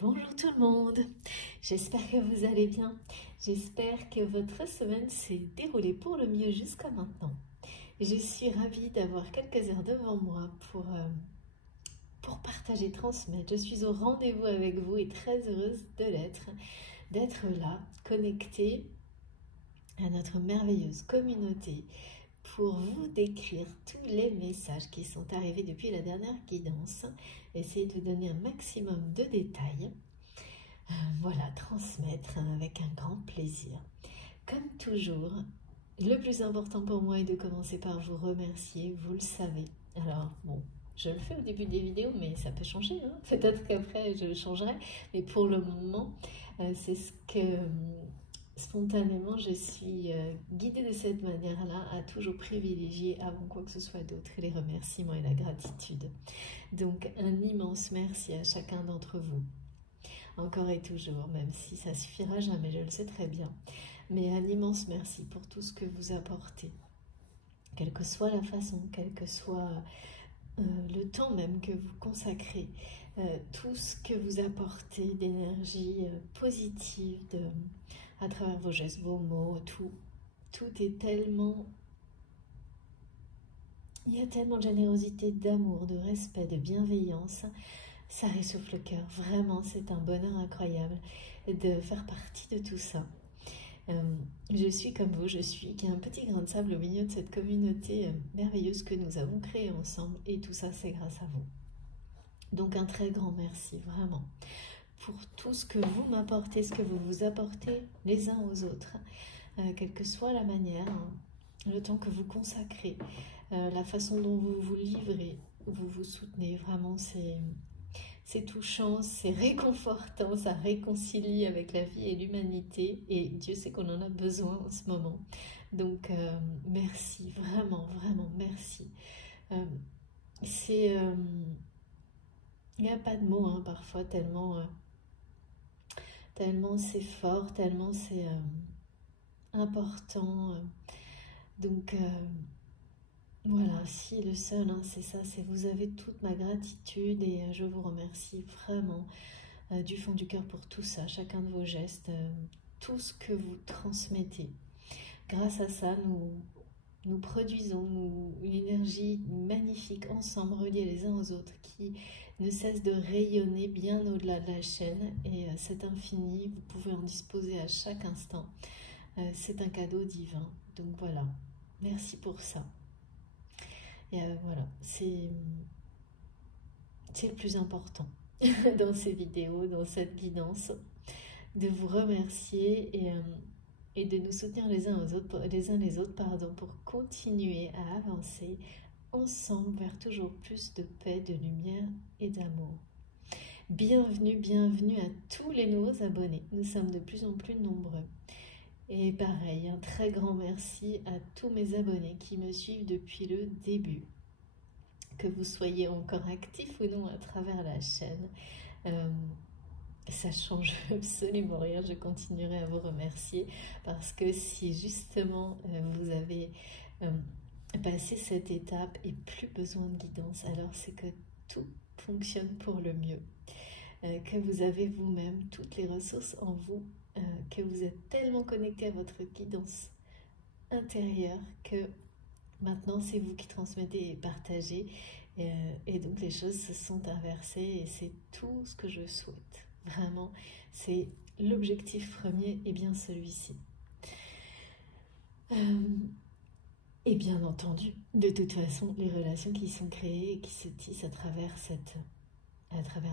Bonjour tout le monde, j'espère que vous allez bien, j'espère que votre semaine s'est déroulée pour le mieux jusqu'à maintenant. Je suis ravie d'avoir quelques heures devant moi pour partager, transmettre. Je suis au rendez-vous avec vous et très heureuse de d'être là, connectée à notre merveilleuse communauté pour vous décrire tous les messages qui sont arrivés depuis la dernière guidance, essayer de donner un maximum de détails, voilà, transmettre avec un grand plaisir. Comme toujours, le plus important pour moi est de commencer par vous remercier, vous le savez. Alors bon, je le fais au début des vidéos, mais ça peut changer, hein. Peut-être qu'après je le changerai, mais pour le moment, c'est ce que spontanément je suis guidée de cette manière-là à toujours privilégier avant quoi que ce soit d'autre les remerciements et la gratitude. Donc un immense merci à chacun d'entre vous. Encore et toujours, même si ça suffira jamais, je le sais très bien. Mais un immense merci pour tout ce que vous apportez. Quelle que soit la façon, quel que soit le temps même que vous consacrez, tout ce que vous apportez d'énergie positive à travers vos gestes, vos mots, tout est tellement... Il y a tellement de générosité, d'amour, de respect, de bienveillance. Ça réchauffe le cœur. Vraiment, c'est un bonheur incroyable de faire partie de tout ça. Je suis comme vous, je suis qui est un petit grain de sable au milieu de cette communauté merveilleuse que nous avons créée ensemble. Et tout ça, c'est grâce à vous. Donc un très grand merci, vraiment, pour tout ce que vous m'apportez, ce que vous vous apportez les uns aux autres, quelle que soit la manière, hein, le temps que vous consacrez, la façon dont vous vous livrez, vous vous soutenez. Vraiment, c'est touchant, c'est réconfortant, ça réconcilie avec la vie et l'humanité. Et Dieu sait qu'on en a besoin en ce moment. Donc, merci, vraiment, vraiment, merci. Il n'y a pas de mots, hein, parfois, tellement c'est fort, tellement c'est important. Donc, voilà, si le seul, hein, c'est ça, c'est vous avez toute ma gratitude et je vous remercie vraiment du fond du cœur pour tout ça, chacun de vos gestes, tout ce que vous transmettez. Grâce à ça, nous produisons une énergie magnifique ensemble, reliés les uns aux autres, qui ne cesse de rayonner bien au-delà de la chaîne. Et cet infini, vous pouvez en disposer à chaque instant. C'est un cadeau divin. Donc voilà, merci pour ça. Et voilà, c'est le plus important dans ces vidéos, dans cette guidance, de vous remercier et de nous soutenir les uns les autres, pour continuer à avancer ensemble vers toujours plus de paix, de lumière et d'amour. Bienvenue, bienvenue à tous les nouveaux abonnés. Nous sommes de plus en plus nombreux. Et pareil, un très grand merci à tous mes abonnés qui me suivent depuis le début. Que vous soyez encore actifs ou non à travers la chaîne, ça change absolument rien. Je continuerai à vous remercier parce que si justement vous avez passé cette étape et plus besoin de guidance, alors c'est que tout fonctionne pour le mieux. Que vous avez vous-même toutes les ressources en vous, que vous êtes tellement connecté à votre guidance intérieure que maintenant c'est vous qui transmettez et partagez, et donc les choses se sont inversées et c'est tout ce que je souhaite. Vraiment, c'est l'objectif premier et bien celui-ci. Et bien entendu, de toute façon, les relations qui sont créées et qui se tissent à travers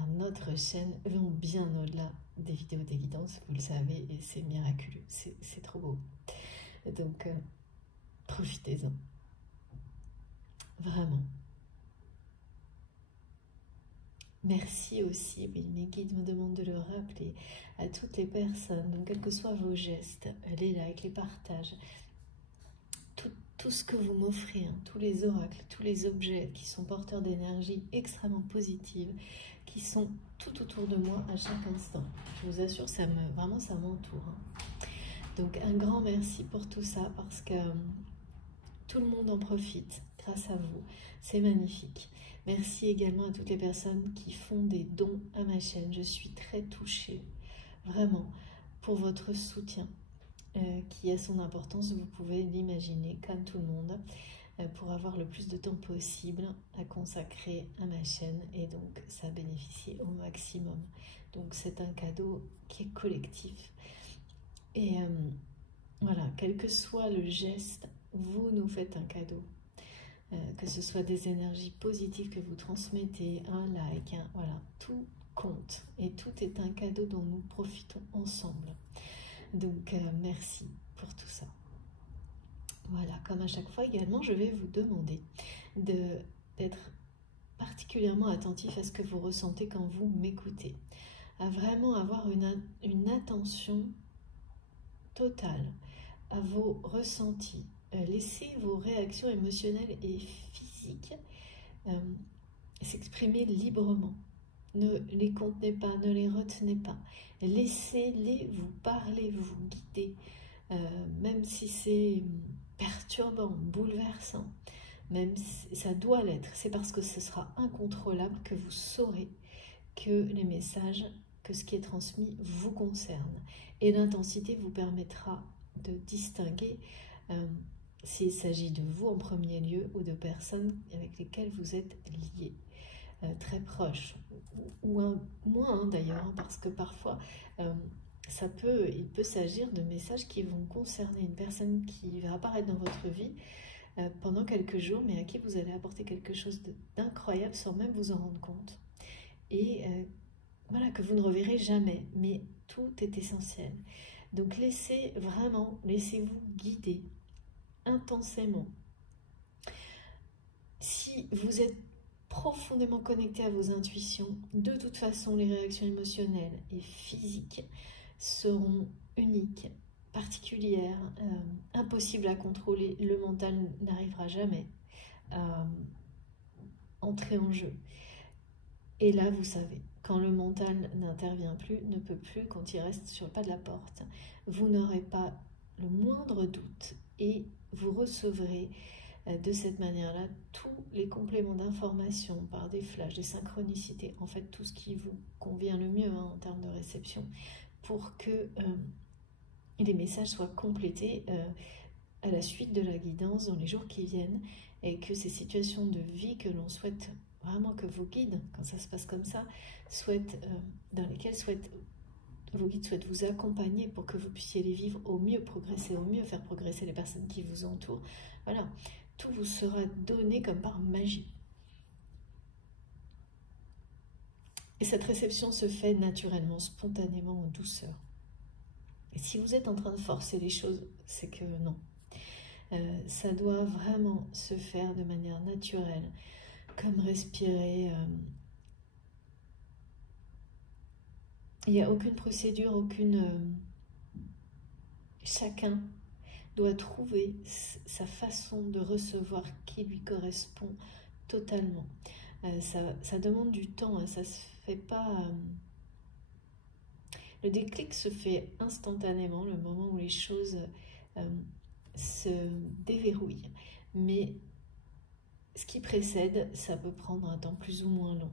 notre chaîne vont bien au-delà des vidéos des guidances, vous le savez, et c'est miraculeux, c'est trop beau. Donc, profitez-en. Vraiment. Merci aussi, oui, mes guides me demandent de le rappeler à toutes les personnes, donc quels que soient vos gestes, les likes, les partages, tout ce que vous m'offrez, hein, tous les oracles, tous les objets qui sont porteurs d'énergie extrêmement positive, qui sont tout autour de moi à chaque instant. Je vous assure, vraiment ça m'entoure. Hein. Donc un grand merci pour tout ça parce que tout le monde en profite. grâce à vous. C'est magnifique. Merci également à toutes les personnes qui font des dons à ma chaîne. Je suis très touchée, vraiment, pour votre soutien, qui a son importance, vous pouvez l'imaginer, comme tout le monde, pour avoir le plus de temps possible à consacrer à ma chaîne, et donc ça bénéficie au maximum. Donc c'est un cadeau qui est collectif. Et voilà, quel que soit le geste, vous nous faites un cadeau. Que ce soit des énergies positives que vous transmettez, un like, voilà, tout compte. Et tout est un cadeau dont nous profitons ensemble. Donc merci pour tout ça. Voilà, comme à chaque fois également, je vais vous demander d'être particulièrement attentif à ce que vous ressentez quand vous m'écoutez. À vraiment avoir une attention totale à vos ressentis. Laissez vos réactions émotionnelles et physiques s'exprimer librement. Ne les contenez pas, ne les retenez pas. Laissez-les vous parler, vous guider, même si c'est perturbant, bouleversant, même si ça doit l'être. C'est parce que ce sera incontrôlable que vous saurez que les messages, que ce qui est transmis vous concerne. Et l'intensité vous permettra de distinguer s'il s'agit de vous en premier lieu ou de personnes avec lesquelles vous êtes liés, très proches, ou moins d'ailleurs, parce que parfois il peut s'agir de messages qui vont concerner une personne qui va apparaître dans votre vie pendant quelques jours, mais à qui vous allez apporter quelque chose d'incroyable sans même vous en rendre compte. Et voilà, que vous ne reverrez jamais, mais tout est essentiel. Donc laissez-vous guider intensément. Si vous êtes profondément connecté à vos intuitions, de toute façon, les réactions émotionnelles et physiques seront uniques, particulières, impossibles à contrôler. Le mental n'arrivera jamais à entrer en jeu. Et là, vous savez, quand le mental n'intervient plus, ne peut plus, quand il reste sur le pas de la porte, vous n'aurez pas le moindre doute et vous recevrez de cette manière-là tous les compléments d'information par des flashs, des synchronicités, en fait tout ce qui vous convient le mieux en termes de réception pour que les messages soient complétés à la suite de la guidance dans les jours qui viennent, et que ces situations de vie que l'on souhaite vraiment que vos guides, quand ça se passe comme ça, dans lesquelles vos guides souhaitent vous accompagner pour que vous puissiez les vivre au mieux, progresser au mieux, faire progresser les personnes qui vous entourent. Voilà, tout vous sera donné comme par magie. Et cette réception se fait naturellement, spontanément, en douceur. Et si vous êtes en train de forcer les choses, c'est que non. Ça doit vraiment se faire de manière naturelle, comme respirer. Il n'y a aucune procédure, chacun doit trouver sa façon de recevoir qui lui correspond totalement. Ça demande du temps, hein, ça se fait pas... Le déclic se fait instantanément, le moment où les choses se déverrouillent. Mais ce qui précède, ça peut prendre un temps plus ou moins long.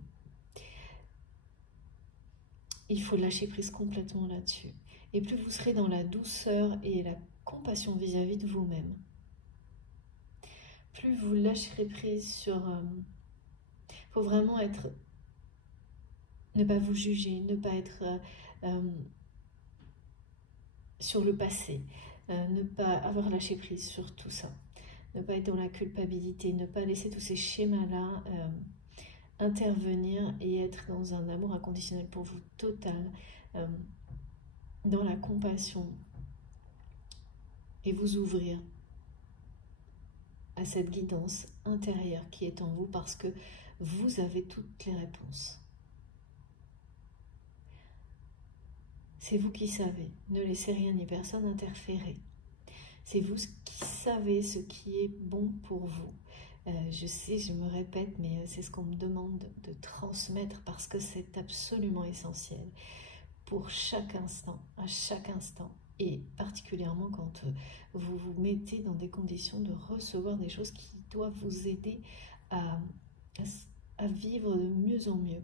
Il faut lâcher prise complètement là-dessus. Et plus vous serez dans la douceur et la compassion vis-à-vis de vous-même, plus vous lâcherez prise sur... faut vraiment ne pas vous juger, ne pas être sur le passé, ne pas avoir lâché prise sur tout ça, ne pas être dans la culpabilité, ne pas laisser tous ces schémas-là intervenir et être dans un amour inconditionnel pour vous total, dans la compassion, et vous ouvrir à cette guidance intérieure qui est en vous, parce que vous avez toutes les réponses. C'est vous qui savez. Ne laissez rien ni personne interférer. C'est vous qui savez ce qui est bon pour vous. Je sais, je me répète, mais c'est ce qu'on me demande de transmettre parce que c'est absolument essentiel. Pour chaque instant, à chaque instant, et particulièrement quand vous vous mettez dans des conditions de recevoir des choses qui doivent vous aider à vivre de mieux en mieux,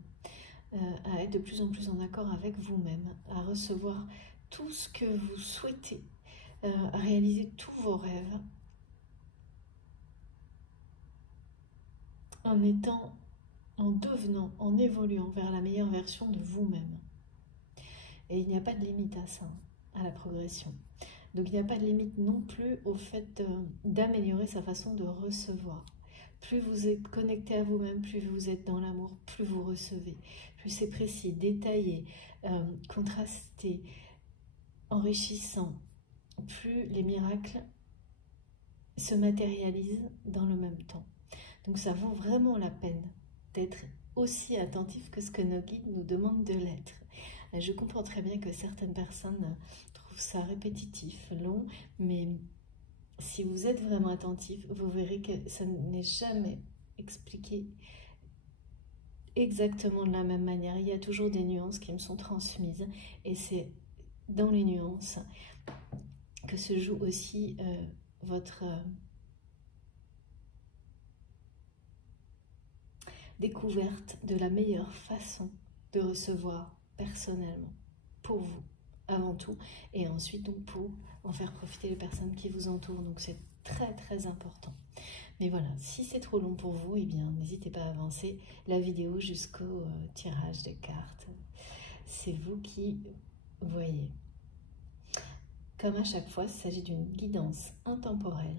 à être de plus en plus en accord avec vous-même, à recevoir tout ce que vous souhaitez, à réaliser tous vos rêves, en devenant, en évoluant vers la meilleure version de vous-même. Et il n'y a pas de limite à ça, à la progression. Donc il n'y a pas de limite non plus au fait d'améliorer sa façon de recevoir. Plus vous êtes connecté à vous-même, plus vous êtes dans l'amour, plus vous recevez. Plus c'est précis, détaillé, contrasté, enrichissant, plus les miracles se matérialisent dans le même temps. Donc ça vaut vraiment la peine d'être aussi attentif que ce que nos guides nous demandent de l'être. Je comprends très bien que certaines personnes trouvent ça répétitif, long, mais si vous êtes vraiment attentif, vous verrez que ça n'est jamais expliqué exactement de la même manière. Il y a toujours des nuances qui me sont transmises et c'est dans les nuances que se joue aussi votre découverte de la meilleure façon de recevoir personnellement, pour vous, avant tout, et ensuite donc pour en faire profiter les personnes qui vous entourent. Donc c'est très très important. Mais voilà, si c'est trop long pour vous, eh bien n'hésitez pas à avancer la vidéo jusqu'au tirage des cartes. C'est vous qui voyez. Comme à chaque fois, il s'agit d'une guidance intemporelle.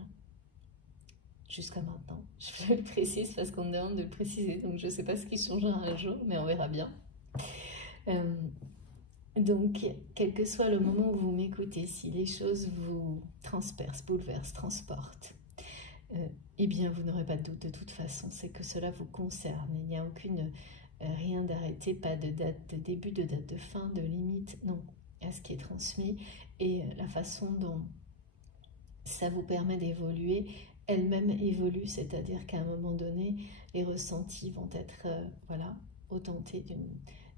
Jusqu'à maintenant, je le précise parce qu'on me demande de le préciser, donc je ne sais pas ce qui changera un jour, mais on verra bien. Donc, quel que soit le moment où vous m'écoutez, si les choses vous transpercent, bouleversent, transportent, eh bien, vous n'aurez pas de doute de toute façon, c'est que cela vous concerne. Il n'y a rien d'arrêté, pas de date de début, de date de fin, de limite, non, à ce qui est transmis et la façon dont ça vous permet d'évoluer, elle-même évolue, c'est-à-dire qu'à un moment donné, les ressentis vont être, voilà, autentés d'un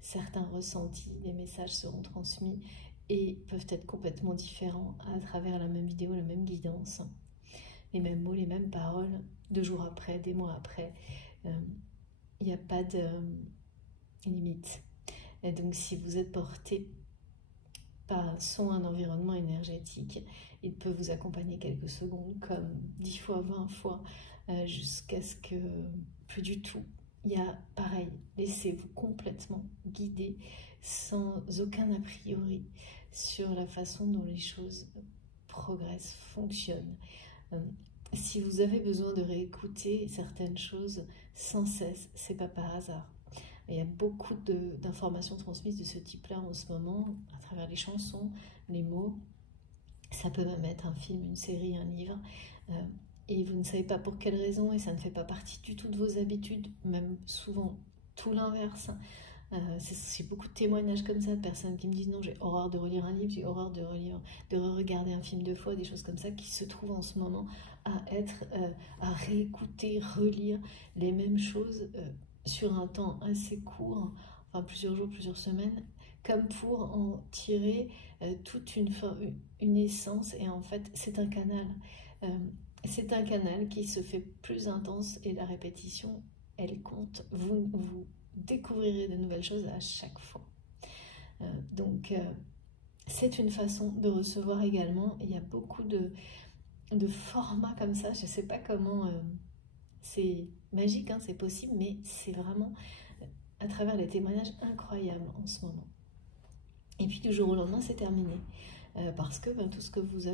certain ressenti, les messages seront transmis et peuvent être complètement différents à travers la même vidéo, la même guidance, les mêmes mots, les mêmes paroles, 2 jours après, des mois après, il n'y a pas de limite. Et donc si vous êtes porté par un son, un environnement énergétique, il peut vous accompagner quelques secondes, comme 10 fois, 20 fois, jusqu'à ce que plus du tout. Il y a pareil, laissez-vous complètement guider sans aucun a priori sur la façon dont les choses progressent, fonctionnent. Si vous avez besoin de réécouter certaines choses sans cesse, c'est pas par hasard. Il y a beaucoup d'informations transmises de ce type-là en ce moment, à travers les chansons, les mots. Ça peut même être un film, une série, un livre. Et vous ne savez pas pour quelle raison, et ça ne fait pas partie du tout de vos habitudes, même souvent tout l'inverse. C'est beaucoup de témoignages comme ça, de personnes qui me disent non, j'ai horreur de relire un livre, j'ai horreur de regarder un film 2 fois, des choses comme ça, qui se trouvent en ce moment à réécouter, relire les mêmes choses sur un temps assez court, enfin plusieurs jours, plusieurs semaines, comme pour en tirer toute une essence. Et en fait, c'est un canal. C'est un canal qui se fait plus intense et la répétition, elle compte. Vous découvrirez de nouvelles choses à chaque fois. Donc, c'est une façon de recevoir également. Il y a beaucoup de formats comme ça. Je ne sais pas comment... c'est magique, hein, c'est possible, mais c'est vraiment à travers les témoignages incroyables en ce moment. Et puis du jour au lendemain, c'est terminé. Parce que tout ce que vous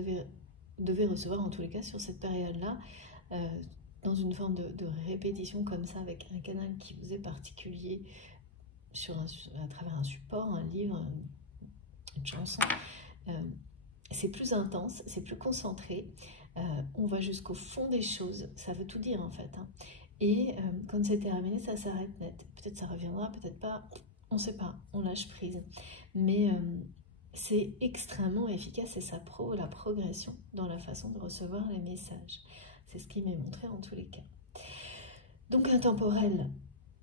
devez recevoir, en tous les cas, sur cette période-là, dans une forme de répétition comme ça, avec un canal qui vous est particulier, à travers un support, un livre, une chanson, c'est plus intense, c'est plus concentré, on va jusqu'au fond des choses, ça veut tout dire en fait, hein. Et quand c'est terminé, ça s'arrête net. Peut-être ça reviendra, peut-être pas, on ne sait pas, on lâche prise. Mais c'est extrêmement efficace et ça prouve la progression dans la façon de recevoir les messages. C'est ce qui m'est montré en tous les cas. Donc intemporel,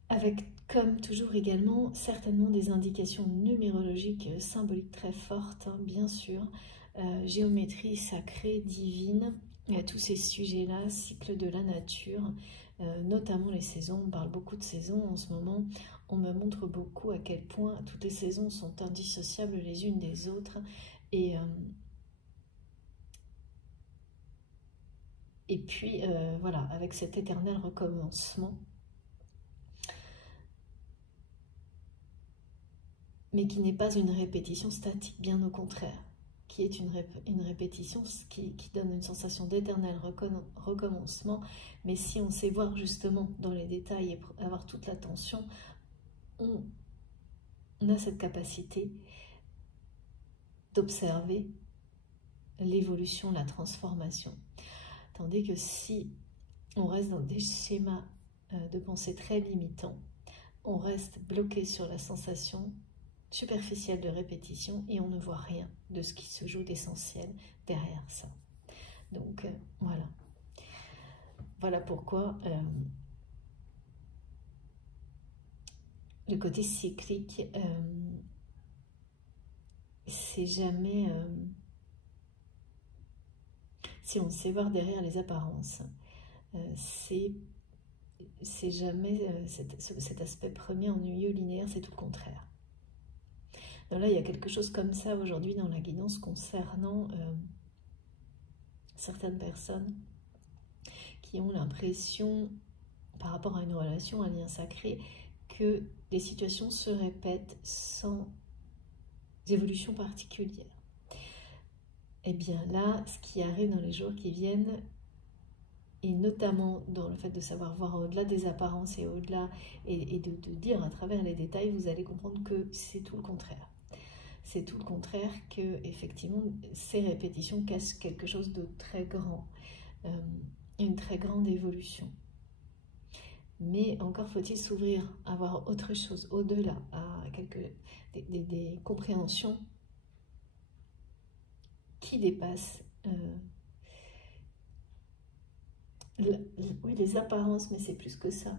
avec comme toujours également certainement des indications numérologiques symboliques très fortes, hein, bien sûr. géométrie sacrée, divine, tous ces sujets-là, cycle de la nature, notamment les saisons. On parle beaucoup de saisons en ce moment. On me montre beaucoup à quel point toutes les saisons sont indissociables les unes des autres. Et puis, voilà, avec cet éternel recommencement, mais qui n'est pas une répétition statique, bien au contraire, qui est une répétition qui donne une sensation d'éternel recommencement. Mais si on sait voir justement dans les détails et avoir toute l'attention, on a cette capacité d'observer l'évolution, la transformation. Tandis que si on reste dans des schémas de pensée très limitants, on reste bloqué sur la sensation superficielle de répétition et on ne voit rien de ce qui se joue d'essentiel derrière ça. Donc voilà. Voilà pourquoi le côté cyclique, c'est jamais... si on sait voir derrière les apparences, c'est jamais cet aspect premier ennuyeux, linéaire, c'est tout le contraire. Donc là, il y a quelque chose comme ça aujourd'hui dans la guidance concernant certaines personnes qui ont l'impression, par rapport à une relation, un lien sacré, que les situations se répètent sans évolution particulière. Et bien là, ce qui arrive dans les jours qui viennent, et notamment dans le fait de savoir voir au-delà des apparences et au-delà, et de dire à travers les détails, vous allez comprendre que c'est tout le contraire. C'est tout le contraire, que effectivement ces répétitions cassent quelque chose de très grand, une très grande évolution. Mais encore faut-il s'ouvrir à voir autre chose, au-delà, à des compréhensions qui dépassent oui, les apparences, mais c'est plus que ça.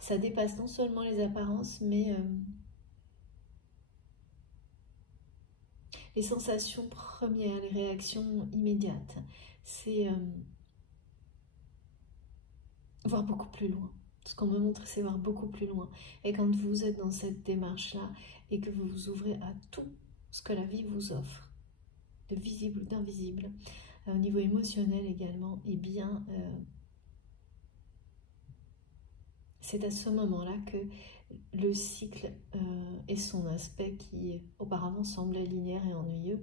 Ça dépasse non seulement les apparences, mais les sensations premières, les réactions immédiates. C'est voir beaucoup plus loin. Ce qu'on me montre, c'est voir beaucoup plus loin. Et quand vous êtes dans cette démarche-là et que vous vous ouvrez à tout ce que la vie vous offre, de visible ou d'invisible, au niveau émotionnel également, eh bien, c'est à ce moment-là que le cycle et son aspect qui auparavant semblait linéaire et ennuyeux,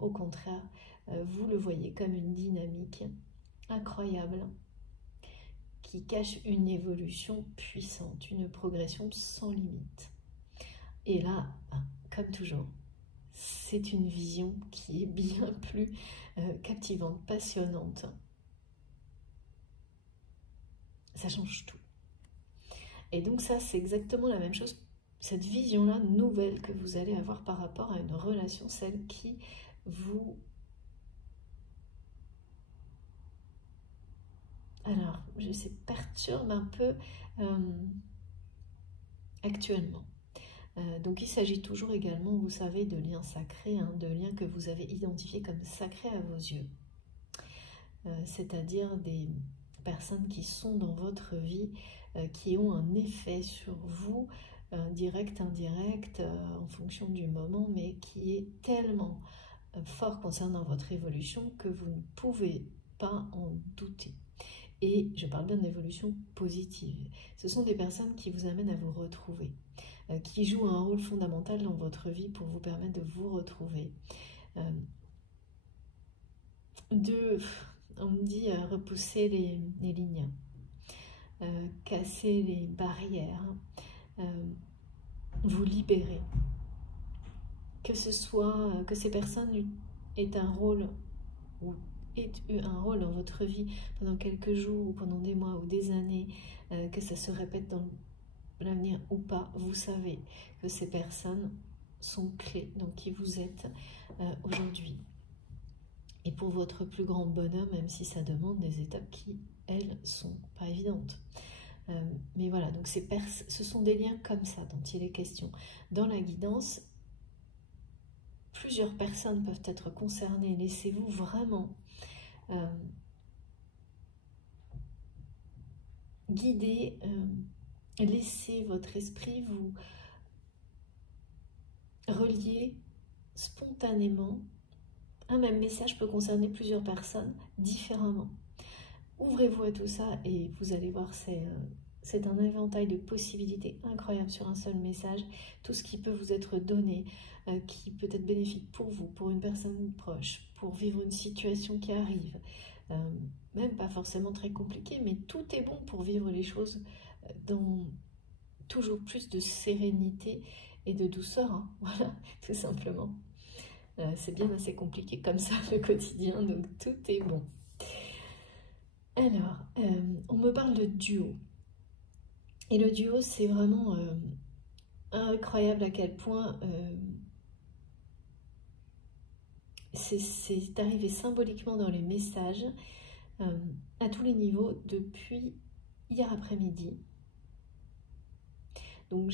au contraire, vous le voyez comme une dynamique incroyable qui cache une évolution puissante, une progression sans limite. Et là, comme toujours, c'est une vision qui est bien plus captivante, passionnante. Ça change tout. Et donc ça, c'est exactement la même chose, cette vision-là nouvelle que vous allez avoir par rapport à une relation, celle qui vous... Alors, je sais, perturbe un peu actuellement. Donc il s'agit toujours également, vous savez, de liens sacrés, de liens que vous avez identifiés comme sacrés à vos yeux. C'est-à-dire des personnes qui sont dans votre vie, qui ont un effet sur vous, direct, indirect, en fonction du moment, mais qui est tellement fort concernant votre évolution que vous ne pouvez pas en douter. Et je parle bien d'évolution positive. Ce sont des personnes qui vous amènent à vous retrouver, qui jouent un rôle fondamental dans votre vie pour vous permettre de vous retrouver. On me dit repousser les lignes, casser les barrières, vous libérer. Que ce soit, que ces personnes aient un rôle ou aient eu un rôle dans votre vie pendant quelques jours ou pendant des mois ou des années, que ça se répète dans l'avenir ou pas, vous savez que ces personnes sont clés dans qui vous êtes aujourd'hui. Et pour votre plus grand bonheur, même si ça demande des étapes qui, elles, sont pas évidentes. Mais voilà, donc ce sont des liens comme ça dont il est question. Dans la guidance, plusieurs personnes peuvent être concernées. Laissez-vous vraiment guider, laissez votre esprit vous relier spontanément. Un même message peut concerner plusieurs personnes différemment. Ouvrez-vous à tout ça et vous allez voir, c'est un éventail de possibilités incroyables sur un seul message. Tout ce qui peut vous être donné, qui peut être bénéfique pour vous, pour une personne proche, pour vivre une situation qui arrive. Même pas forcément très compliquée, mais tout est bon pour vivre les choses dans toujours plus de sérénité et de douceur. Hein. Voilà, tout simplement. C'est bien assez compliqué comme ça le quotidien, donc tout est bon. Alors, on me parle de duo. Et le duo, c'est vraiment incroyable à quel point c'est arrivé symboliquement dans les messages à tous les niveaux depuis hier après-midi. Donc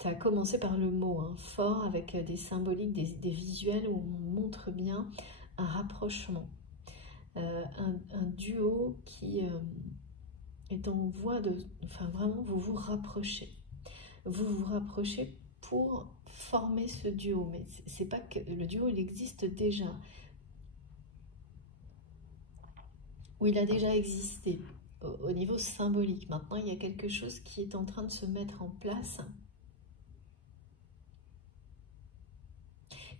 ça a commencé par le mot fort avec des symboliques, des visuels où on montre bien un rapprochement. Un duo qui est en voie de... Enfin vraiment, vous vous rapprochez. Vous vous rapprochez pour former ce duo. Mais c'est pas que le duo, il existe déjà. Ou il a déjà existé au niveau symbolique. Maintenant, il y a quelque chose qui est en train de se mettre en place.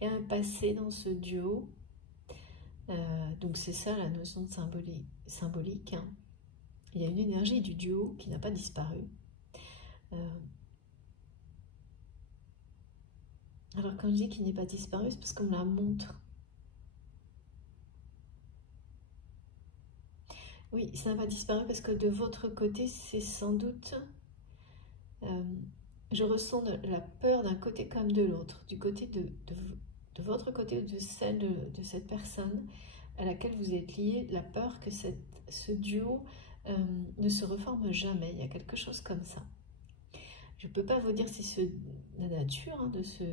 Et un passé dans ce duo. Donc c'est ça la notion de symbolique. Hein. Il y a une énergie du duo qui n'a pas disparu. Alors quand je dis qu'il n'est pas disparu, c'est parce qu'on me la montre. Oui, ça n'a pas disparu parce que de votre côté, c'est sans doute... je ressens la peur d'un côté comme de l'autre. Du côté de votre côté ou de celle de cette personne à laquelle vous êtes lié, la peur que ce duo ne se reforme jamais. Il y a quelque chose comme ça. Je ne peux pas vous dire si c'est la nature de ce...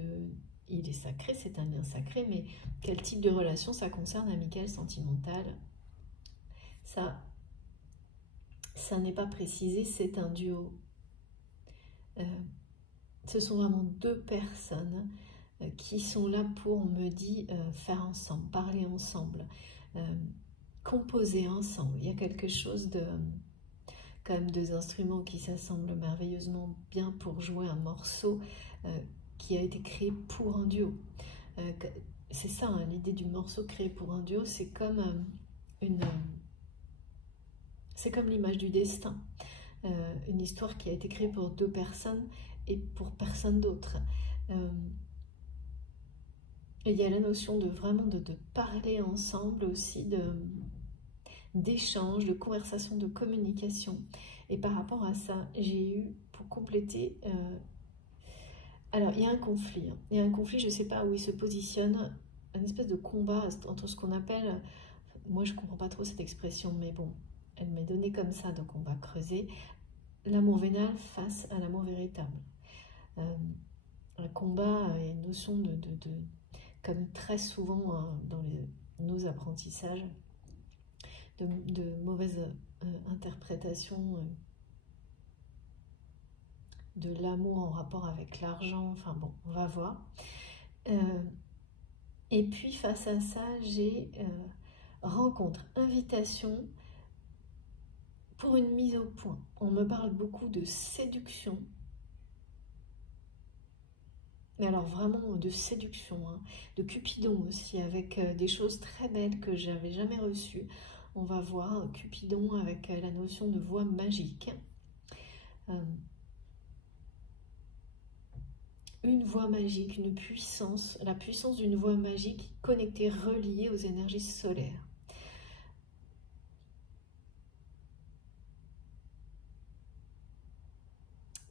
Il est sacré, c'est un lien sacré, mais quel type de relation ça concerne, amical, sentimental? Ça n'est pas précisé, c'est un duo. Ce sont vraiment deux personnes qui sont là pour, on me dit, faire ensemble, parler ensemble, composer ensemble. Il y a quelque chose de... quand même deux instruments qui s'assemblent merveilleusement bien pour jouer un morceau qui a été créé pour un duo. C'est ça, hein, l'idée du morceau créé pour un duo, c'est comme c'est comme l'image du destin. Une histoire qui a été créée pour deux personnes et pour personne d'autre. Et il y a la notion de vraiment de parler ensemble aussi, d'échange, de conversation, de communication. Et par rapport à ça, j'ai eu, pour compléter, alors il y a un conflit. Hein. Il y a un conflit, je ne sais pas où il se positionne, une espèce de combat entre ce qu'on appelle, moi je ne comprends pas trop cette expression, mais bon, elle m'est donnée comme ça, donc on va creuser, l'amour vénal face à l'amour véritable. Un combat et une notion comme très souvent dans nos apprentissages, de mauvaises interprétations de l'amour en rapport avec l'argent, enfin bon, on va voir. Et puis face à ça, j'ai rencontre, invitation pour une mise au point. On me parle beaucoup de séduction, mais alors vraiment de séduction, hein, de Cupidon aussi, avec des choses très belles que j'avais jamais reçues. On va voir Cupidon avec la notion de voie magique. Une voie magique, une puissance, la puissance d'une voie magique connectée, reliée aux énergies solaires.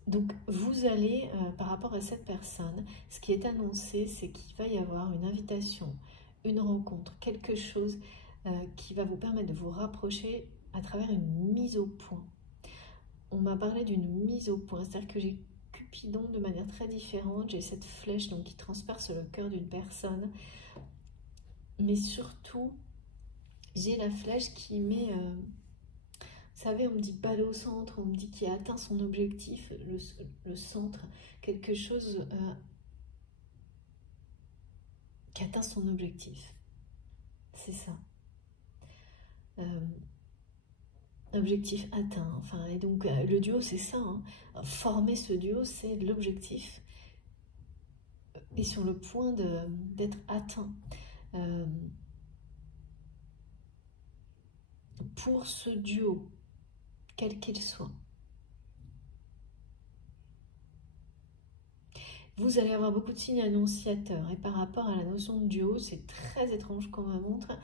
Donc vous allez, par rapport à cette personne, ce qui est annoncé, c'est qu'il va y avoir une invitation, une rencontre, quelque chose qui va vous permettre de vous rapprocher à travers une mise au point. on m'a parlé d'une mise au point, c'est-à-dire que j'ai Cupidon de manière très différente, j'ai cette flèche donc qui transperce le cœur d'une personne, mais surtout j'ai la flèche qui met, vous savez, on me dit balle au centre, on me dit qu'il a atteint son objectif, le centre, quelque chose qui atteint son objectif, c'est ça. Objectif atteint, enfin, et donc le duo c'est ça, hein. Former ce duo c'est l'objectif est sur le point d'être atteint. Pour ce duo, quel qu'il soit. Vous allez avoir beaucoup de signes annonciateurs, et par rapport à la notion de duo, c'est très étrange qu'on me montre,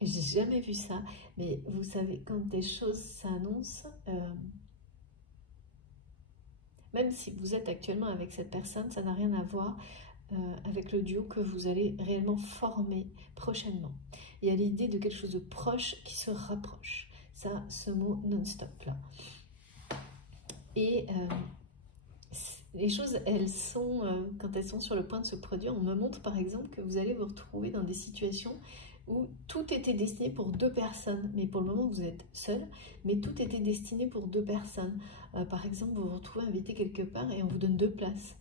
j'ai jamais vu ça, mais vous savez, quand des choses s'annoncent, même si vous êtes actuellement avec cette personne, ça n'a rien à voir avec le duo que vous allez réellement former prochainement. Il y a l'idée de quelque chose de proche qui se rapproche. Ça, ce mot non-stop là. Et les choses, elles sont, quand elles sont sur le point de se produire, on me montre par exemple que vous allez vous retrouver dans des situations où tout était destiné pour 2 personnes, mais pour le moment vous êtes seul, mais tout était destiné pour 2 personnes. Par exemple, vous vous retrouvez invité quelque part et on vous donne 2 places.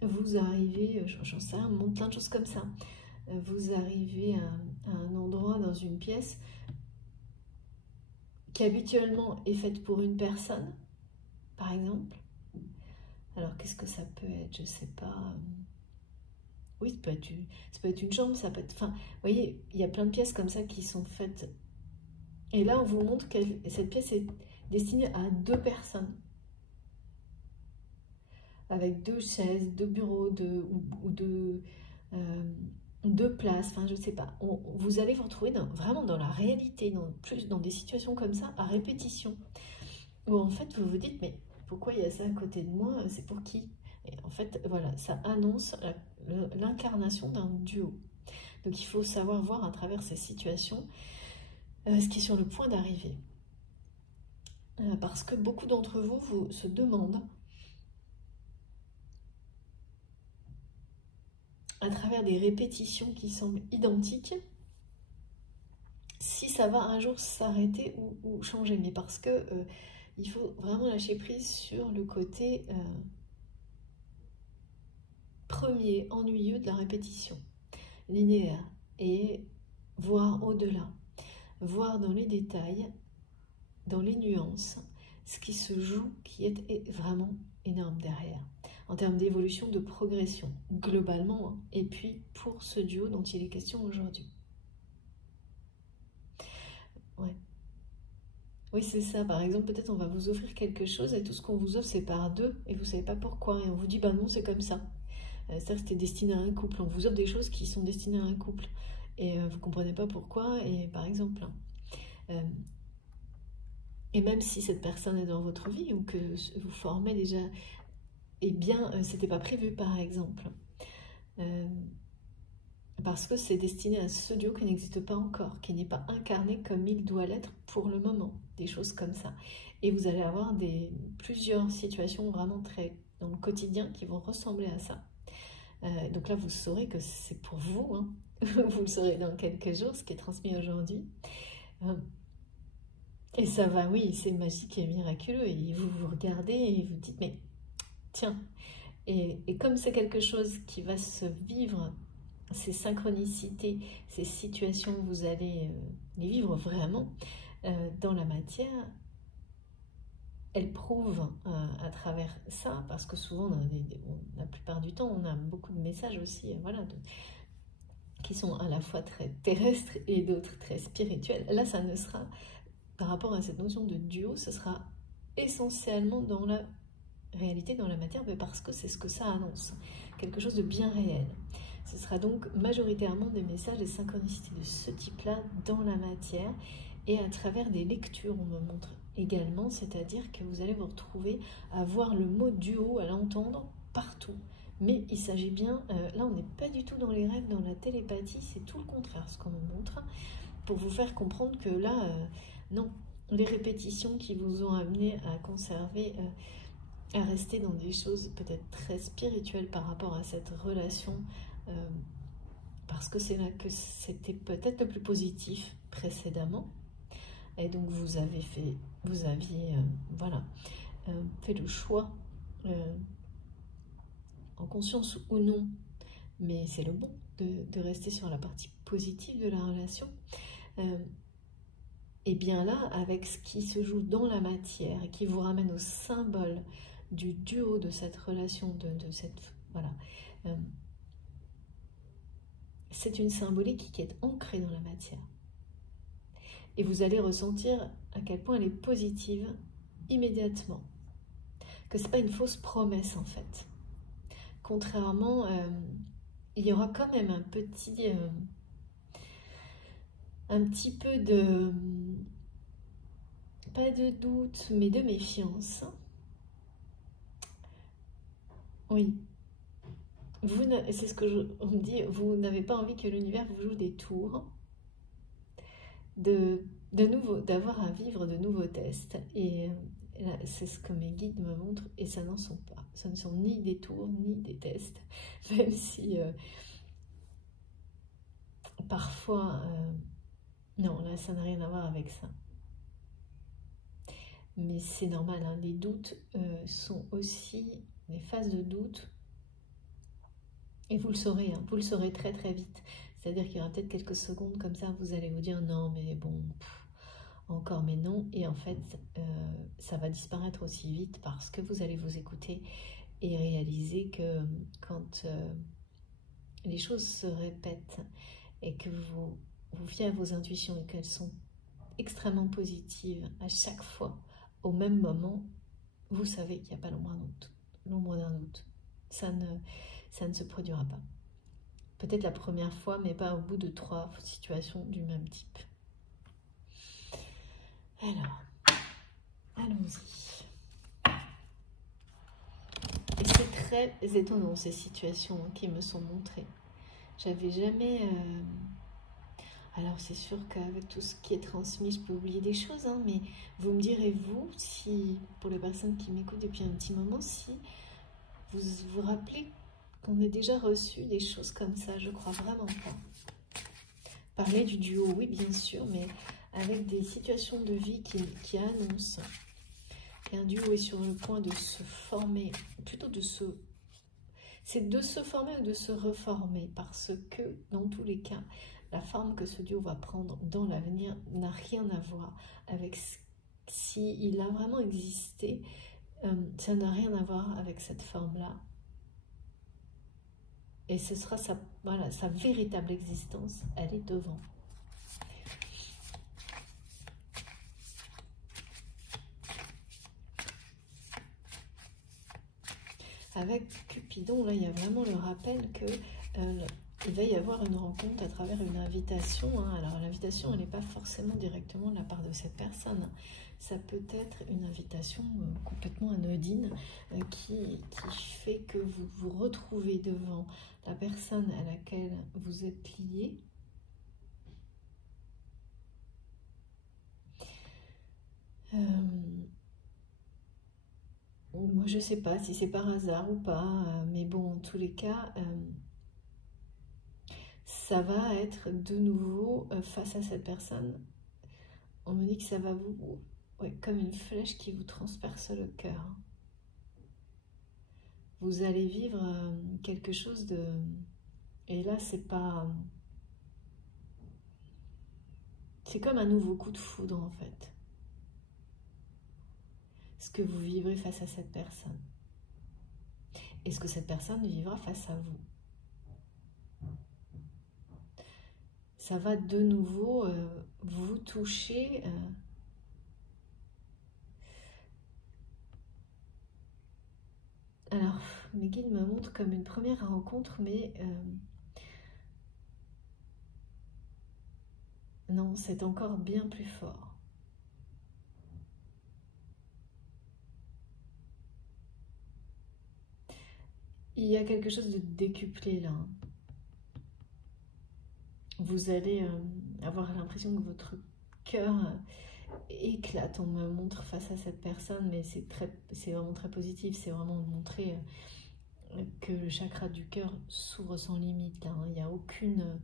Vous arrivez, j'en sais rien, plein de choses comme ça. Vous arrivez à un endroit dans une pièce qui habituellement est faite pour une personne, par exemple. Alors qu'est-ce que ça peut être? Je sais pas. Oui, ça peut être une chambre, ça peut être... Enfin, vous voyez, il y a plein de pièces comme ça qui sont faites. Et là, on vous montre que cette pièce est destinée à 2 personnes. Avec 2 chaises, 2 bureaux, ou 2 places, enfin je sais pas. Vous allez vous retrouver vraiment dans la réalité, plus dans des situations comme ça, à répétition. Où en fait, vous vous dites, mais pourquoi il y a ça à côté de moi? C'est pour qui? Et en fait, voilà, ça annonce l'incarnation d'un duo. Donc il faut savoir voir à travers ces situations ce qui est sur le point d'arriver. Parce que beaucoup d'entre vous se demandent, à travers des répétitions qui semblent identiques, si ça va un jour s'arrêter ou changer. Mais parce que il faut vraiment lâcher prise sur le côté premier, ennuyeux de la répétition, linéaire, et voir au-delà, voir dans les détails, dans les nuances, ce qui se joue, qui est vraiment énorme derrière, en termes d'évolution, de progression, globalement, hein, et puis pour ce duo dont il est question aujourd'hui. Ouais. Oui, c'est ça. Par exemple, peut-être on va vous offrir quelque chose et tout ce qu'on vous offre, c'est par 2 et vous ne savez pas pourquoi. Et on vous dit, bah non, c'est comme ça. C'est-à-dire que c'était destiné à un couple. On vous offre des choses qui sont destinées à un couple. Et vous ne comprenez pas pourquoi. Et par exemple, et même si cette personne est dans votre vie ou que vous formez déjà, eh bien, c'était pas prévu, par exemple. Parce que c'est destiné à ce duo qui n'existe pas encore, qui n'est pas incarné comme il doit l'être pour le moment, des choses comme ça. Et vous allez avoir plusieurs situations vraiment très dans le quotidien qui vont ressembler à ça. Donc là, vous saurez que c'est pour vous, hein. Vous le saurez dans quelques jours, ce qui est transmis aujourd'hui. Et ça va, oui, c'est magique et miraculeux. Et vous vous regardez et vous dites, mais tiens, et comme c'est quelque chose qui va se vivre, ces synchronicités, ces situations, vous allez les vivre vraiment dans la matière, elles prouvent à travers ça, parce que souvent, la plupart du temps, on a beaucoup de messages aussi, voilà, qui sont à la fois très terrestres et d'autres très spirituels. Là, ça ne sera, par rapport à cette notion de duo, ce sera essentiellement dans la réalité, dans la matière, mais parce que c'est ce que ça annonce, quelque chose de bien réel. Ce sera donc majoritairement des messages, des synchronicités de ce type-là dans la matière et à travers des lectures, on me montre également, c'est-à-dire que vous allez vous retrouver à voir le mot duo, à l'entendre partout. Mais il s'agit bien, là on n'est pas du tout dans les rêves, dans la télépathie, c'est tout le contraire ce qu'on me montre, pour vous faire comprendre que là, non, les répétitions qui vous ont amené à conserver, à rester dans des choses peut-être très spirituelles par rapport à cette relation, parce que c'est là que c'était peut-être le plus positif précédemment, et donc vous aviez voilà, fait le choix, en conscience ou non, mais c'est le bon, de rester sur la partie positive de la relation. Et bien là, avec ce qui se joue dans la matière et qui vous ramène au symbole du duo de cette relation, de cette... Voilà. C'est une symbolique qui est ancrée dans la matière. Et vous allez ressentir à quel point elle est positive immédiatement. Que ce n'est pas une fausse promesse en fait. Contrairement, il y aura quand même un petit peu de... pas de doute, mais de méfiance. Oui. C'est ce que on me dit, vous n'avez pas envie que l'univers vous joue des tours, d'avoir à vivre de nouveaux tests. Et c'est ce que mes guides me montrent, et ça n'en sont pas. Ce ne sont ni des tours, ni des tests, même si parfois, non, là, ça n'a rien à voir avec ça. Mais c'est normal, hein, les doutes sont aussi, les phases de doute, et vous le saurez, hein, vous le saurez très très vite. C'est-à-dire qu'il y aura peut-être quelques secondes comme ça, vous allez vous dire non, mais bon, encore mais non. Et en fait, ça va disparaître aussi vite parce que vous allez vous écouter et réaliser que quand les choses se répètent et que vous fiez à vos intuitions et qu'elles sont extrêmement positives à chaque fois, au même moment, vous savez qu'il n'y a pas l'ombre d'un doute. Ça ne se produira pas. Peut-être la première fois, mais pas au bout de 3 situations du même type. Alors, allons-y. Et c'est très étonnant ces situations qui me sont montrées. J'avais jamais... Alors c'est sûr qu'avec tout ce qui est transmis, je peux oublier des choses, hein, mais vous me direz, vous, si, pour les personnes qui m'écoutent depuis un petit moment, si vous vous rappelez qu'on a déjà reçu des choses comme ça, je crois vraiment pas. Parler du duo, oui bien sûr, mais avec des situations de vie qui annoncent qu'un duo est sur le point de se former, plutôt de se... C'est de se former ou de se reformer, parce que dans tous les cas, la forme que ce duo va prendre dans l'avenir n'a rien à voir avec s'il a vraiment existé, ça n'a rien à voir avec cette forme-là. Et ce sera voilà, sa véritable existence, elle est devant. Avec Cupidon, là, il y a vraiment le rappel que il va y avoir une rencontre à travers une invitation. Hein. Alors, l'invitation, elle n'est pas forcément directement de la part de cette personne. Ça peut être une invitation complètement anodine qui fait que vous vous retrouvez devant la personne à laquelle vous êtes lié. Moi, je ne sais pas si c'est par hasard ou pas, mais bon, en tous les cas, ça va être de nouveau face à cette personne. On me dit que ça va vous... Ouais, comme une flèche qui vous transperce le cœur. Vous allez vivre quelque chose de... Et là, c'est pas... C'est comme un nouveau coup de foudre, en fait. Ce que vous vivrez face à cette personne. Et ce que cette personne vivra face à vous. Ça va de nouveau vous toucher... Alors, mes guides me montrent comme une première rencontre, mais non, c'est encore bien plus fort. Il y a quelque chose de décuplé là. Vous allez avoir l'impression que votre cœur éclate. On me montre face à cette personne, mais c'est vraiment très positif. C'est vraiment montrer que le chakra du cœur s'ouvre sans limite. Là, hein. Il n'y a aucune...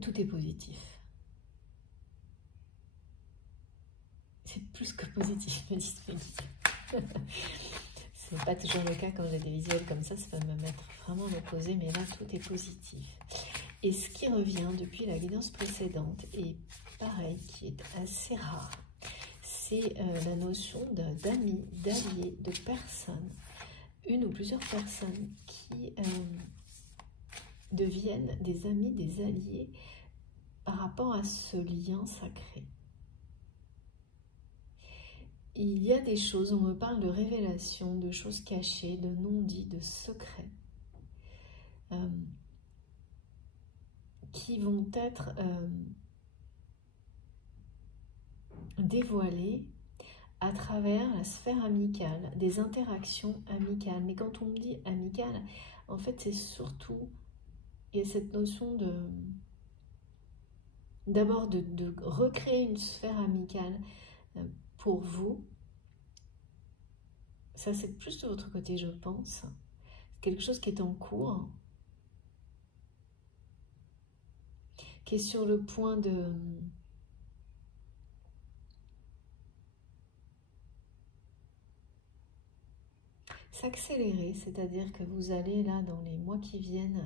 Tout est positif. C'est plus que positif, me disent mes guides. C'est pas toujours le cas quand j'ai des visuels comme ça peut me mettre vraiment à l'opposé, mais là tout est positif. Et ce qui revient depuis la guidance précédente, et pareil, qui est assez rare, c'est la notion d'amis, d'alliés, de personnes, une ou plusieurs personnes qui deviennent des amis, des alliés par rapport à ce lien sacré. Il y a des choses, on me parle de révélations, de choses cachées, de non-dits, de secrets, qui vont être dévoilés à travers la sphère amicale, des interactions amicales. Mais quand on me dit amicale, en fait c'est surtout, il y a cette notion d'abord de recréer une sphère amicale pour vous. Ça c'est plus de votre côté, je pense. Quelque chose qui est en cours, qui est sur le point de s'accélérer, c'est-à-dire que vous allez là dans les mois qui viennent,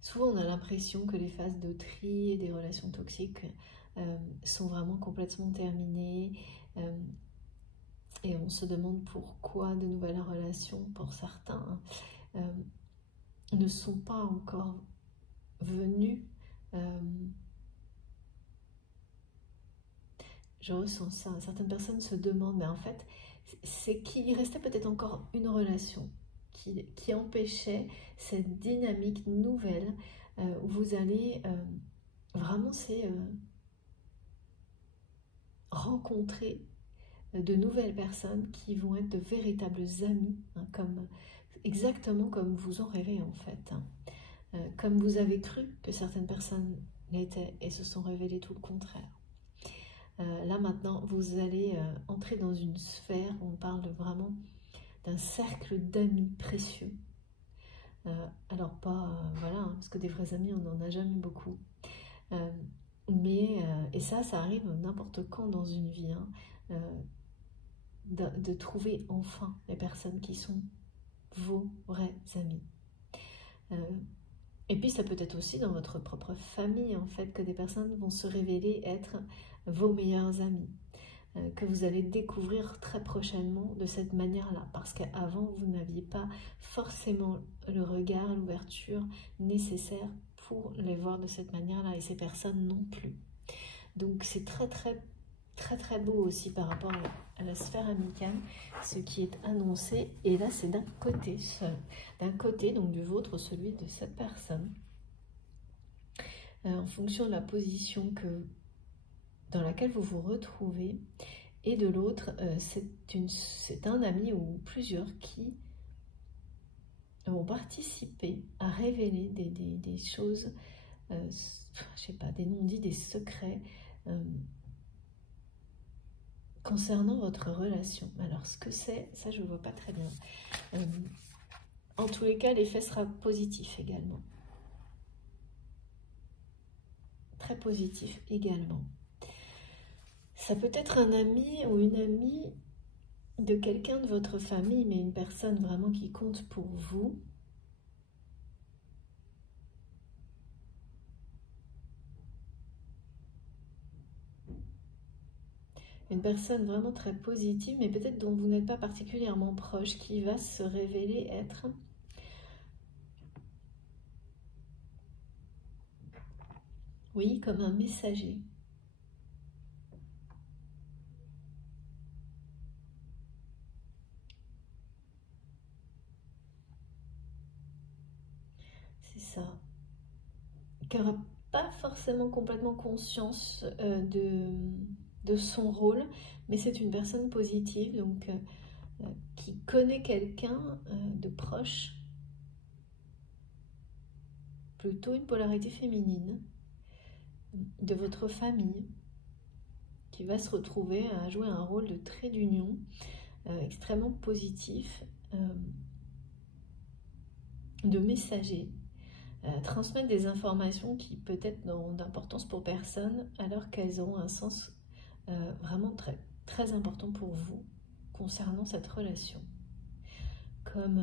souvent on a l'impression que les phases de tri et des relations toxiques sont vraiment complètement terminées, et on se demande pourquoi de nouvelles relations, pour certains, ne sont pas encore venues. Je ressens ça. Certaines personnes se demandent, mais en fait, c'est qu'il restait peut-être encore une relation qui empêchait cette dynamique nouvelle où vous allez vraiment rencontrer de nouvelles personnes qui vont être de véritables amis, hein, exactement comme vous en rêvez en fait. Hein. Comme vous avez cru que certaines personnes l'étaient et se sont révélées tout le contraire. Là maintenant, vous allez entrer dans une sphère où on parle vraiment d'un cercle d'amis précieux. Alors pas, voilà, hein, parce que des vrais amis, on n'en a jamais beaucoup. Et ça arrive n'importe quand dans une vie, hein, de trouver enfin les personnes qui sont vos vrais amis. Et puis ça peut être aussi dans votre propre famille, en fait, que des personnes vont se révéler être vos meilleurs amis, que vous allez découvrir très prochainement de cette manière-là, parce qu'avant, vous n'aviez pas forcément le regard, l'ouverture nécessaire pour les voir de cette manière-là, et ces personnes non plus. Donc c'est très beau aussi par rapport à la sphère amicale, ce qui est annoncé, et là c'est d'un côté seul, d'un côté donc du vôtre, celui de cette personne, en fonction de la position dans laquelle vous vous retrouvez, et de l'autre, c'est un ami ou plusieurs qui vont participer à révéler des choses, je sais pas, des non-dits, des secrets, concernant votre relation. Alors ce que c'est, ça je ne vois pas très bien. En tous les cas, l'effet sera positif également. Très positif également. Ça peut être un ami ou une amie de quelqu'un de votre famille, mais une personne vraiment qui compte pour vous. Une personne vraiment très positive, mais peut-être dont vous n'êtes pas particulièrement proche, qui va se révéler être oui, comme un messager. C'est ça. Qui n'aura pas forcément complètement conscience de son rôle, mais c'est une personne positive, donc qui connaît quelqu'un de proche, plutôt une polarité féminine, de votre famille qui va se retrouver à jouer un rôle de trait d'union extrêmement positif, de messager, transmettre des informations qui peut-être n'auront d'importance pour personne, alors qu'elles auront un sens vraiment très, très important pour vous concernant cette relation. Comme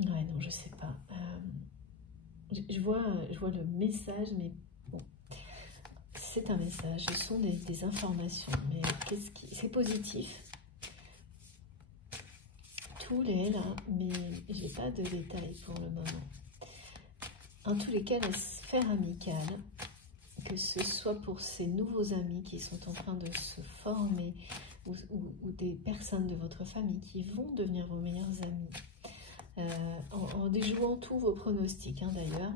ouais, non, je sais pas. Je vois le message, mais bon, c'est un message, ce sont des informations, mais c'est positif. Tout l'est là, mais je n'ai pas de détails pour le moment. En tous les cas, la sphère amicale, que ce soit pour ces nouveaux amis qui sont en train de se former, ou des personnes de votre famille qui vont devenir vos meilleurs amis, en déjouant tous vos pronostics d'ailleurs,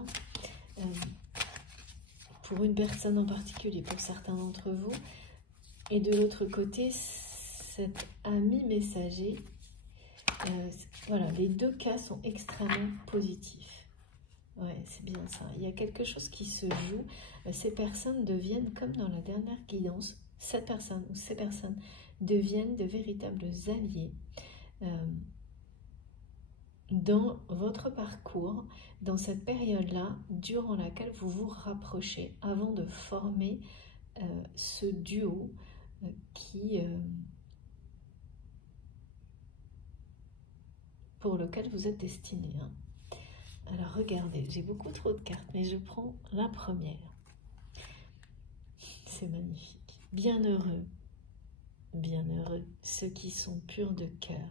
pour une personne en particulier, pour certains d'entre vous, et de l'autre côté, cet ami messager, voilà, les deux cas sont extrêmement positifs. Ouais, c'est bien ça. Il y a quelque chose qui se joue. Ces personnes deviennent, comme dans la dernière guidance, cette personne ou ces personnes deviennent de véritables alliés dans votre parcours, dans cette période-là, durant laquelle vous vous rapprochez, avant de former ce duo pour lequel vous êtes destiné. Alors regardez, j'ai beaucoup trop de cartes, mais je prends la première. C'est magnifique. Bienheureux ceux qui sont purs de cœur,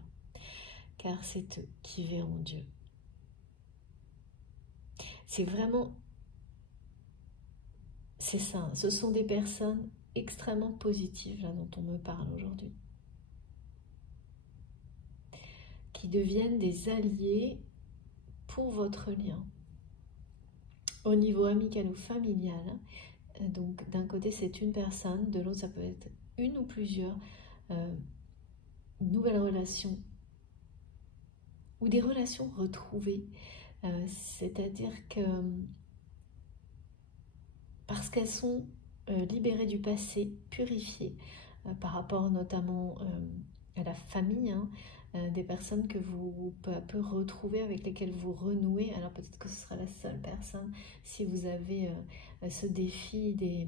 car c'est eux qui verront Dieu. C'est vraiment, c'est ça, ce sont des personnes extrêmement positives là dont on me parle aujourd'hui, qui deviennent des alliés pour votre lien, au niveau amical ou familial. Donc d'un côté c'est une personne, de l'autre ça peut être une ou plusieurs nouvelles relations ou des relations retrouvées, c'est-à-dire que parce qu'elles sont libérées du passé, purifiées par rapport notamment à la famille, des personnes que vous peu à peu retrouvez, avec lesquelles vous renouez. Alors peut-être que ce sera la seule personne si vous avez ce défi des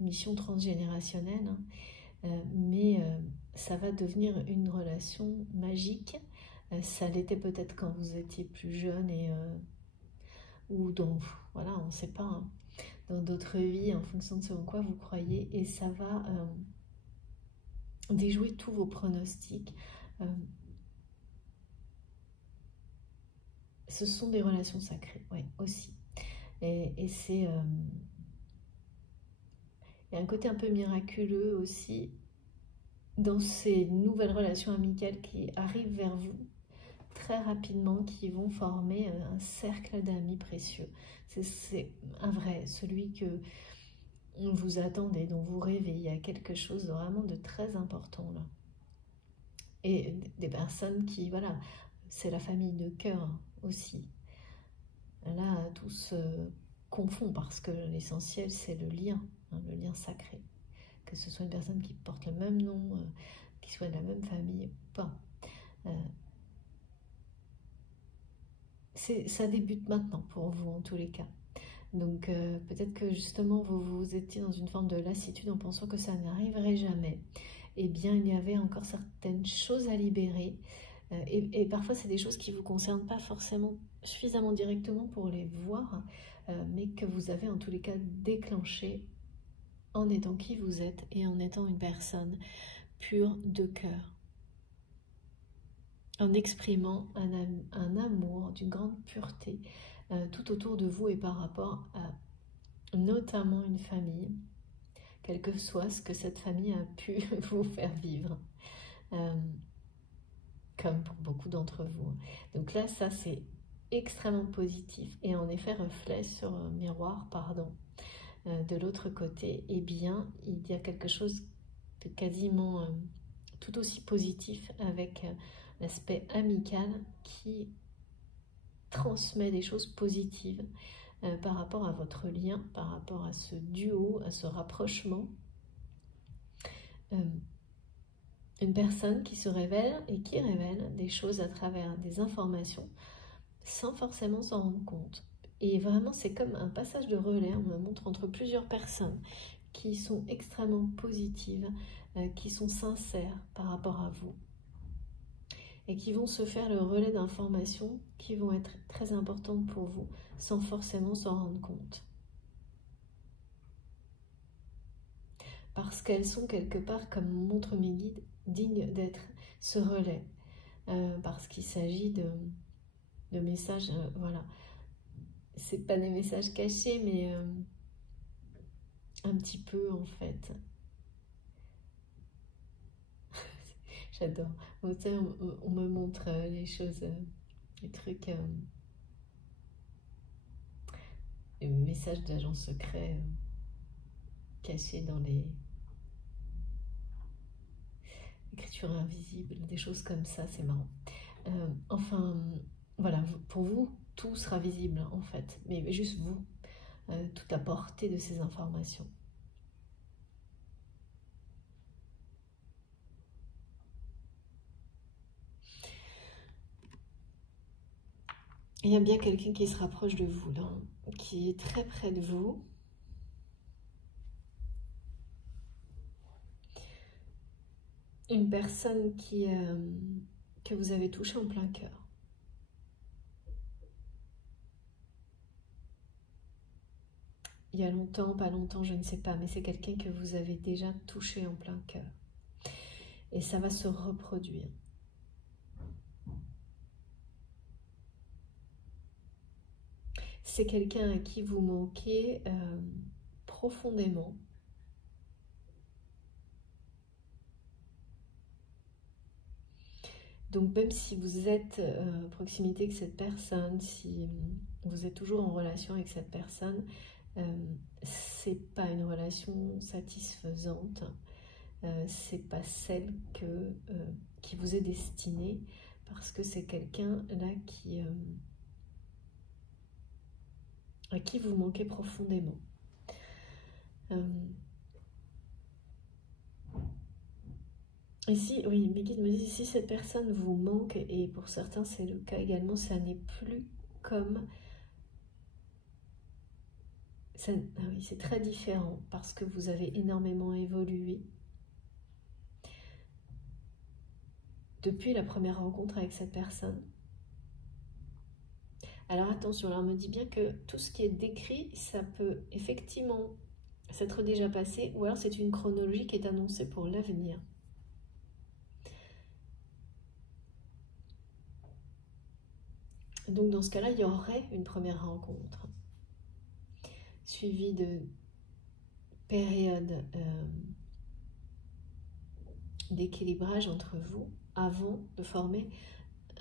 missions transgénérationnelles, mais ça va devenir une relation magique. Ça l'était peut-être quand vous étiez plus jeune ou donc voilà, on ne sait pas, dans d'autres vies en fonction de ce en quoi vous croyez, et ça va déjouer tous vos pronostics. Ce sont des relations sacrées, oui, aussi. Et c'est... il y a un côté un peu miraculeux aussi dans ces nouvelles relations amicales qui arrivent vers vous très rapidement, qui vont former un cercle d'amis précieux. C'est un vrai, celui que vous attendez, dont vous rêvez. Il y a quelque chose vraiment de très important là. Et des personnes qui, voilà, c'est la famille de cœur aussi. Là, tout se confond parce que l'essentiel, c'est le lien sacré. Que ce soit une personne qui porte le même nom, qui soit de la même famille ou pas. Ça débute maintenant pour vous en tous les cas. Donc peut-être que justement vous étiez dans une forme de lassitude en pensant que ça n'arriverait jamais. Eh bien il y avait encore certaines choses à libérer, et parfois c'est des choses qui ne vous concernent pas forcément suffisamment directement pour les voir, mais que vous avez en tous les cas déclenché en étant qui vous êtes et en étant une personne pure de cœur, en exprimant un amour d'une grande pureté tout autour de vous et par rapport à notamment une famille, quel que soit ce que cette famille a pu vous faire vivre, comme pour beaucoup d'entre vous. Donc là, ça c'est extrêmement positif, et en effet reflet sur un miroir, pardon. De l'autre côté, eh bien, il y a quelque chose de quasiment tout aussi positif avec l'aspect amical qui transmet des choses positives par rapport à votre lien, par rapport à ce duo, à ce rapprochement. Une personne qui se révèle et qui révèle des choses à travers des informations sans forcément s'en rendre compte. Et vraiment, c'est comme un passage de relais, on me montre entre plusieurs personnes qui sont extrêmement positives, qui sont sincères par rapport à vous et qui vont se faire le relais d'informations qui vont être très importantes pour vous sans forcément s'en rendre compte. Parce qu'elles sont quelque part, comme montrent mes guides, dignes d'être ce relais. Parce qu'il s'agit de messages, voilà. C'est pas des messages cachés, mais un petit peu en fait. J'adore. On me montre les choses, les trucs, les messages d'agents secrets cachés dans les écritures invisibles, des choses comme ça, c'est marrant. Enfin, voilà, pour vous, tout sera visible en fait, mais juste vous, toute la portée de ces informations. Il y a bien quelqu'un qui se rapproche de vous, là, qui est très près de vous. Une personne que vous avez touché en plein cœur. Il y a longtemps, pas longtemps, je ne sais pas, mais c'est quelqu'un que vous avez déjà touché en plein cœur. Et ça va se reproduire. C'est quelqu'un à qui vous manquez profondément. Donc même si vous êtes à proximité avec cette personne, si vous êtes toujours en relation avec cette personne, c'est pas une relation satisfaisante, c'est pas celle qui vous est destinée, parce que c'est quelqu'un là à qui vous manquez profondément. Ici, oui, mes guides me disent, si cette personne vous manque, et pour certains c'est le cas également, ça n'est plus comme... Ah oui, c'est très différent parce que vous avez énormément évolué depuis la première rencontre avec cette personne. Alors attention, là on me dit bien que tout ce qui est décrit, ça peut effectivement s'être déjà passé, ou alors c'est une chronologie qui est annoncée pour l'avenir. Donc dans ce cas-là, il y aurait une première rencontre, suivie de périodes d'équilibrage entre vous avant de former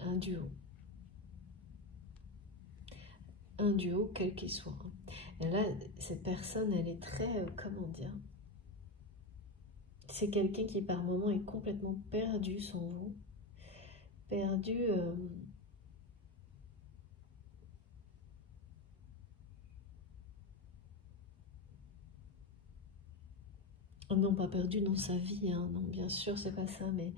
un duo. Un duo, quel qu'il soit. Et là, cette personne, elle est très, comment dire, c'est quelqu'un qui par moment est complètement perdu sans vous, perdu... non, pas perdu dans sa vie, hein, non, bien sûr, c'est pas ça, mais...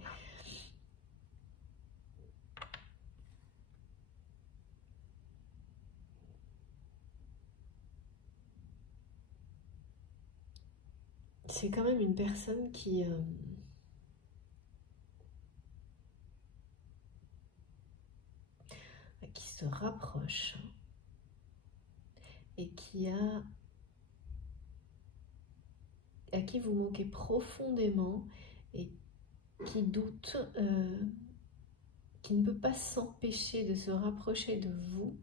c'est quand même une personne qui se rapproche et à qui vous manquez profondément et qui doute, qui ne peut pas s'empêcher de se rapprocher de vous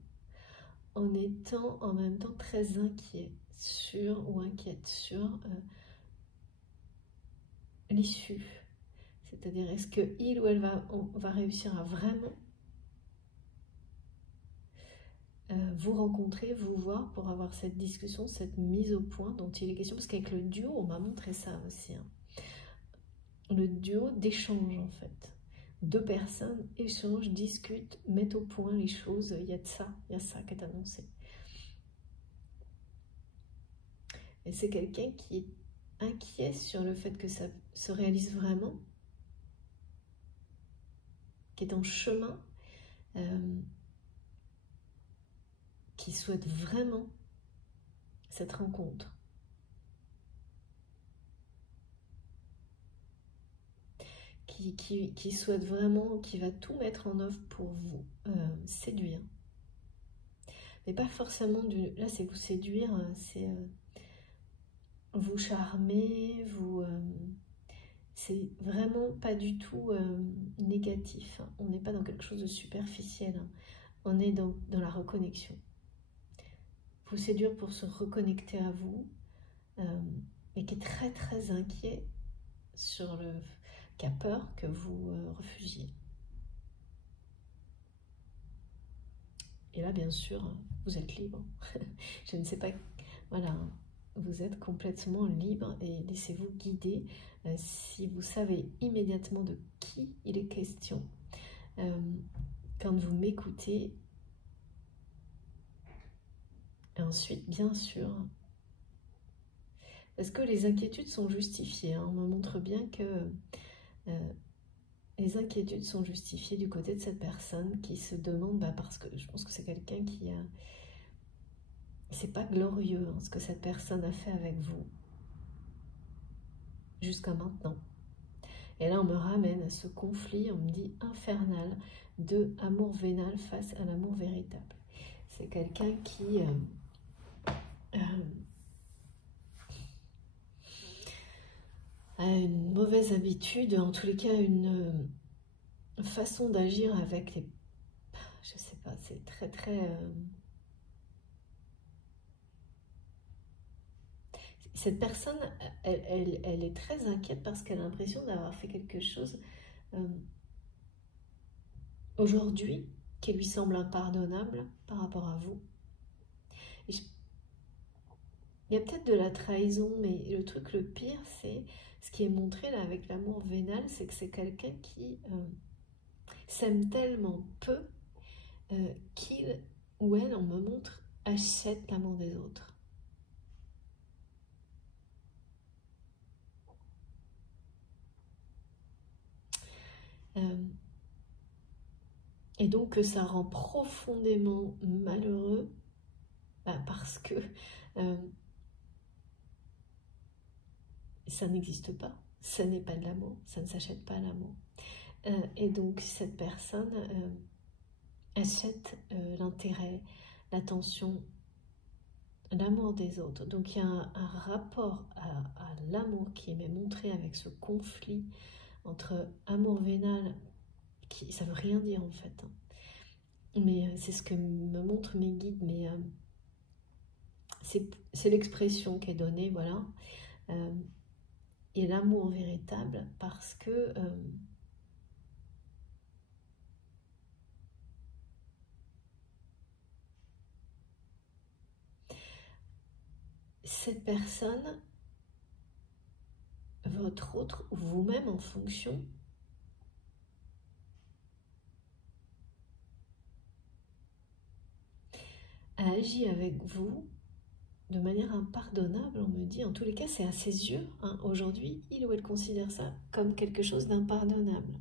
en étant en même temps très inquiet ou inquiète sur l'issue. C'est-à-dire, est-ce qu'il ou elle va réussir à vraiment vous rencontrer, vous voir pour avoir cette discussion, cette mise au point dont il est question, parce qu'avec le duo, on m'a montré ça aussi. Hein. le duo d'échange en fait. Deux personnes échangent, discutent, mettent au point les choses. Il y a de ça, il y a ça qui est annoncé. Et c'est quelqu'un qui est inquiet sur le fait que ça se réalise vraiment, qui est en chemin, qui souhaite vraiment cette rencontre. Qui souhaite vraiment, qui va tout mettre en œuvre pour vous séduire. Mais pas forcément là c'est vous séduire, c'est vous charmer, c'est vraiment pas du tout négatif. Hein. On n'est pas dans quelque chose de superficiel. Hein. On est dans la reconnexion. Vous séduire pour se reconnecter à vous, mais qui est très très inquiet qui a peur que vous refusiez. Et là, bien sûr, vous êtes libre. Je ne sais pas, voilà, vous êtes complètement libre et laissez-vous guider. Si vous savez immédiatement de qui il est question, quand vous m'écoutez, et ensuite, bien sûr, parce que les inquiétudes sont justifiées. Hein, on me montre bien que les inquiétudes sont justifiées du côté de cette personne qui se demande, parce que je pense que c'est quelqu'un qui a... C'est pas glorieux hein, ce que cette personne a fait avec vous jusqu'à maintenant. Et là, on me ramène à ce conflit, on me dit infernal, de amour vénal face à l'amour véritable. C'est quelqu'un qui a une mauvaise habitude, en tous les cas une façon d'agir avec les... Je sais pas, c'est très très... Cette personne, elle est très inquiète parce qu'elle a l'impression d'avoir fait quelque chose aujourd'hui qui lui semble impardonnable par rapport à vous. Il y a peut-être de la trahison, mais le truc le pire, c'est ce qui est montré là avec l'amour vénal, c'est que c'est quelqu'un qui s'aime tellement peu qu'il ou elle, on me montre, achète l'amour des autres. Et donc ça rend profondément malheureux parce que ça n'existe pas, ça n'est pas de l'amour, ça ne s'achète pas l'amour. Et donc cette personne achète l'intérêt, l'attention, l'amour des autres. Donc il y a un rapport à l'amour qui est montré avec ce conflit entre amour vénal, ça veut rien dire en fait. Hein. Mais c'est ce que me montrent mes guides, mais c'est l'expression qui est donnée, voilà. Et l'amour véritable, parce que cette personne, votre autre, ou vous-même en fonction, a agi avec vous de manière impardonnable, on me dit. En tous les cas, c'est à ses yeux. Hein, aujourd'hui, il ou elle considère ça comme quelque chose d'impardonnable.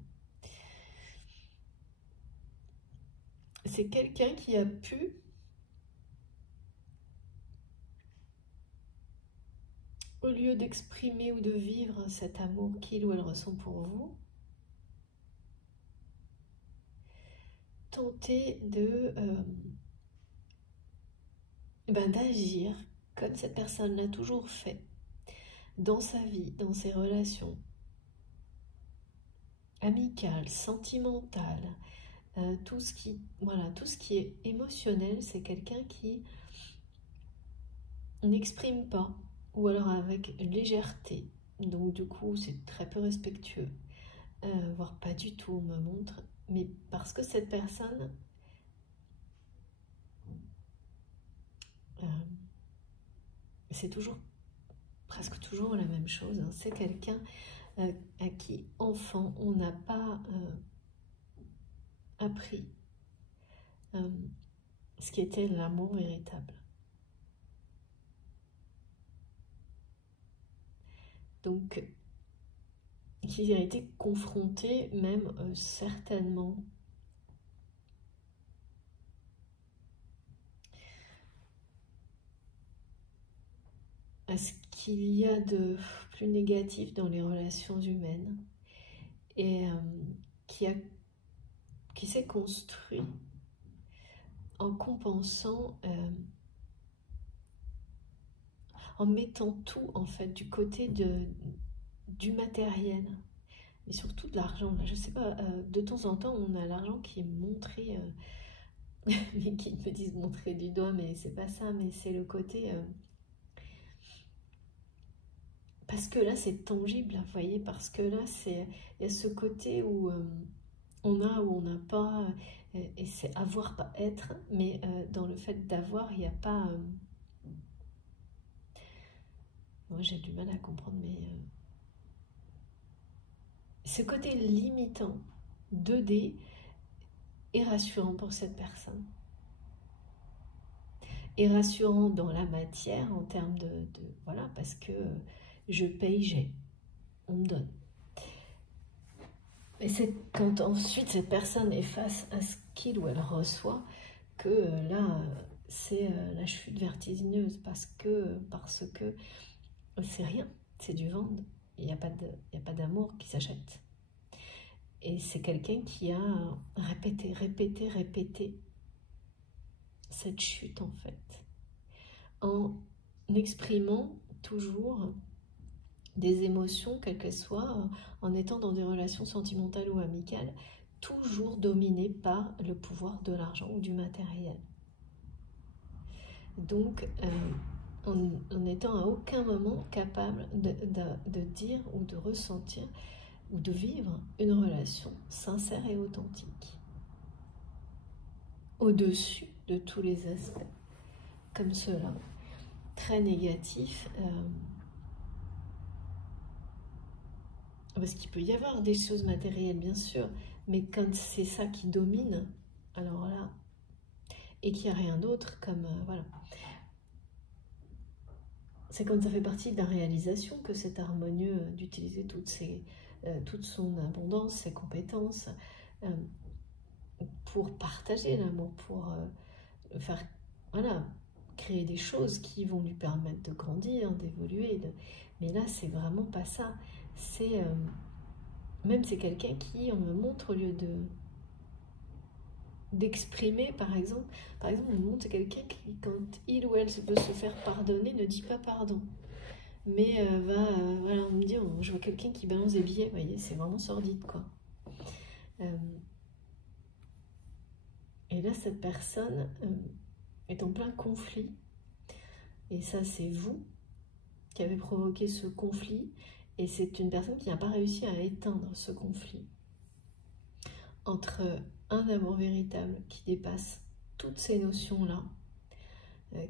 C'est quelqu'un qui a pu au lieu d'exprimer ou de vivre cet amour qu'il ou elle ressent pour vous, tenter de d'agir comme cette personne l'a toujours fait dans sa vie, dans ses relations amicales, sentimentales, tout ce qui est émotionnel, c'est quelqu'un qui n'exprime pas, ou alors avec légèreté. Donc du coup, c'est très peu respectueux, voire pas du tout, on me montre. Mais parce que cette personne c'est toujours, presque toujours la même chose. Hein. C'est quelqu'un à qui, enfant, on n'a pas appris ce qui était l'amour véritable. Donc, qui a été confronté même certainement à ce qu'il y a de plus négatif dans les relations humaines et qui s'est construit en compensant, en mettant tout en fait du côté du matériel, mais surtout de l'argent. Je sais pas, de temps en temps on a l'argent qui est montré, mais qui me disent montrer du doigt, mais c'est pas ça, mais c'est le côté... parce que là c'est tangible, vous voyez, parce que là il y a ce côté où on a ou on n'a pas, et c'est avoir pas être, mais dans le fait d'avoir, il n'y a pas... moi j'ai du mal à comprendre, mais ce côté limitant 2D est rassurant pour cette personne. Et rassurant dans la matière en termes de voilà, parce que je paye, j'ai, on me donne. Et c'est quand ensuite cette personne est face à ce qu'il ou elle reçoit que là, c'est la chute vertigineuse, parce que c'est rien, c'est du vendre. Il n'y a pas d'amour qui s'achète. Et c'est quelqu'un qui a répété cette chute en fait, en exprimant toujours des émotions, quelles qu'elles soient, en étant dans des relations sentimentales ou amicales, toujours dominées par le pouvoir de l'argent ou du matériel. Donc, en étant à aucun moment capable de dire ou de ressentir ou de vivre une relation sincère et authentique, au-dessus de tous les aspects, comme cela, très négatifs, parce qu'il peut y avoir des choses matérielles, bien sûr, mais quand c'est ça qui domine, alors là, et qu'il n'y a rien d'autre, comme, voilà. C'est quand ça fait partie de la réalisation que c'est harmonieux d'utiliser toute son abondance, ses compétences, pour partager l'amour, pour faire, voilà, créer des choses qui vont lui permettre de grandir, d'évoluer. Mais là, c'est vraiment pas ça. C'est même c'est quelqu'un qui, on me montre, au lieu d'exprimer, par exemple, on me montre quelqu'un qui, quand il ou elle veut se faire pardonner, ne dit pas pardon. Mais voilà, on me dit, je vois quelqu'un qui balance des billets, vous voyez, c'est vraiment sordide, quoi. Et là, cette personne est en plein conflit, et ça, c'est vous qui avez provoqué ce conflit, et c'est une personne qui n'a pas réussi à éteindre ce conflit entre un amour véritable qui dépasse toutes ces notions-là,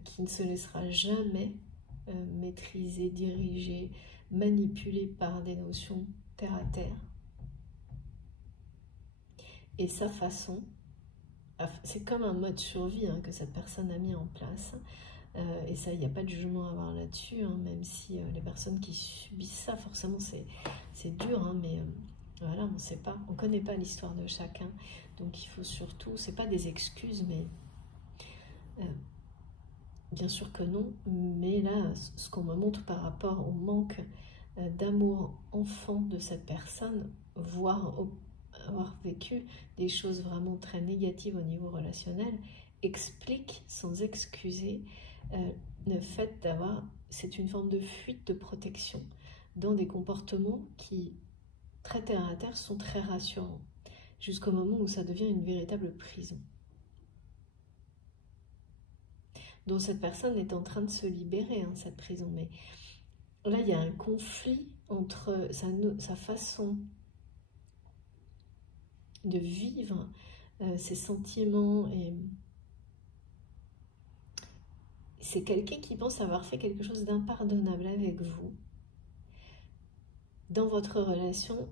qui ne se laissera jamais maîtriser, diriger, manipuler par des notions terre à terre. Et sa façon, c'est comme un mode survie que cette personne a mis en place. Et ça, il n'y a pas de jugement à avoir là-dessus, même si les personnes qui subissent ça, forcément, c'est dur, mais voilà, on ne sait pas, on ne connaît pas l'histoire de chacun. Donc il faut surtout, c'est pas des excuses, mais bien sûr que non, mais là, ce qu'on me montre par rapport au manque d'amour enfant de cette personne, voire avoir vécu des choses vraiment très négatives au niveau relationnel, explique sans excuser le fait d'avoir, c'est une forme de fuite de protection dans des comportements qui, très terre à terre, sont très rassurants, jusqu'au moment où ça devient une véritable prison, dont cette personne est en train de se libérer, cette prison. Mais là, il y a un conflit entre sa façon de vivre ses sentiments, et c'est quelqu'un qui pense avoir fait quelque chose d'impardonnable avec vous, dans votre relation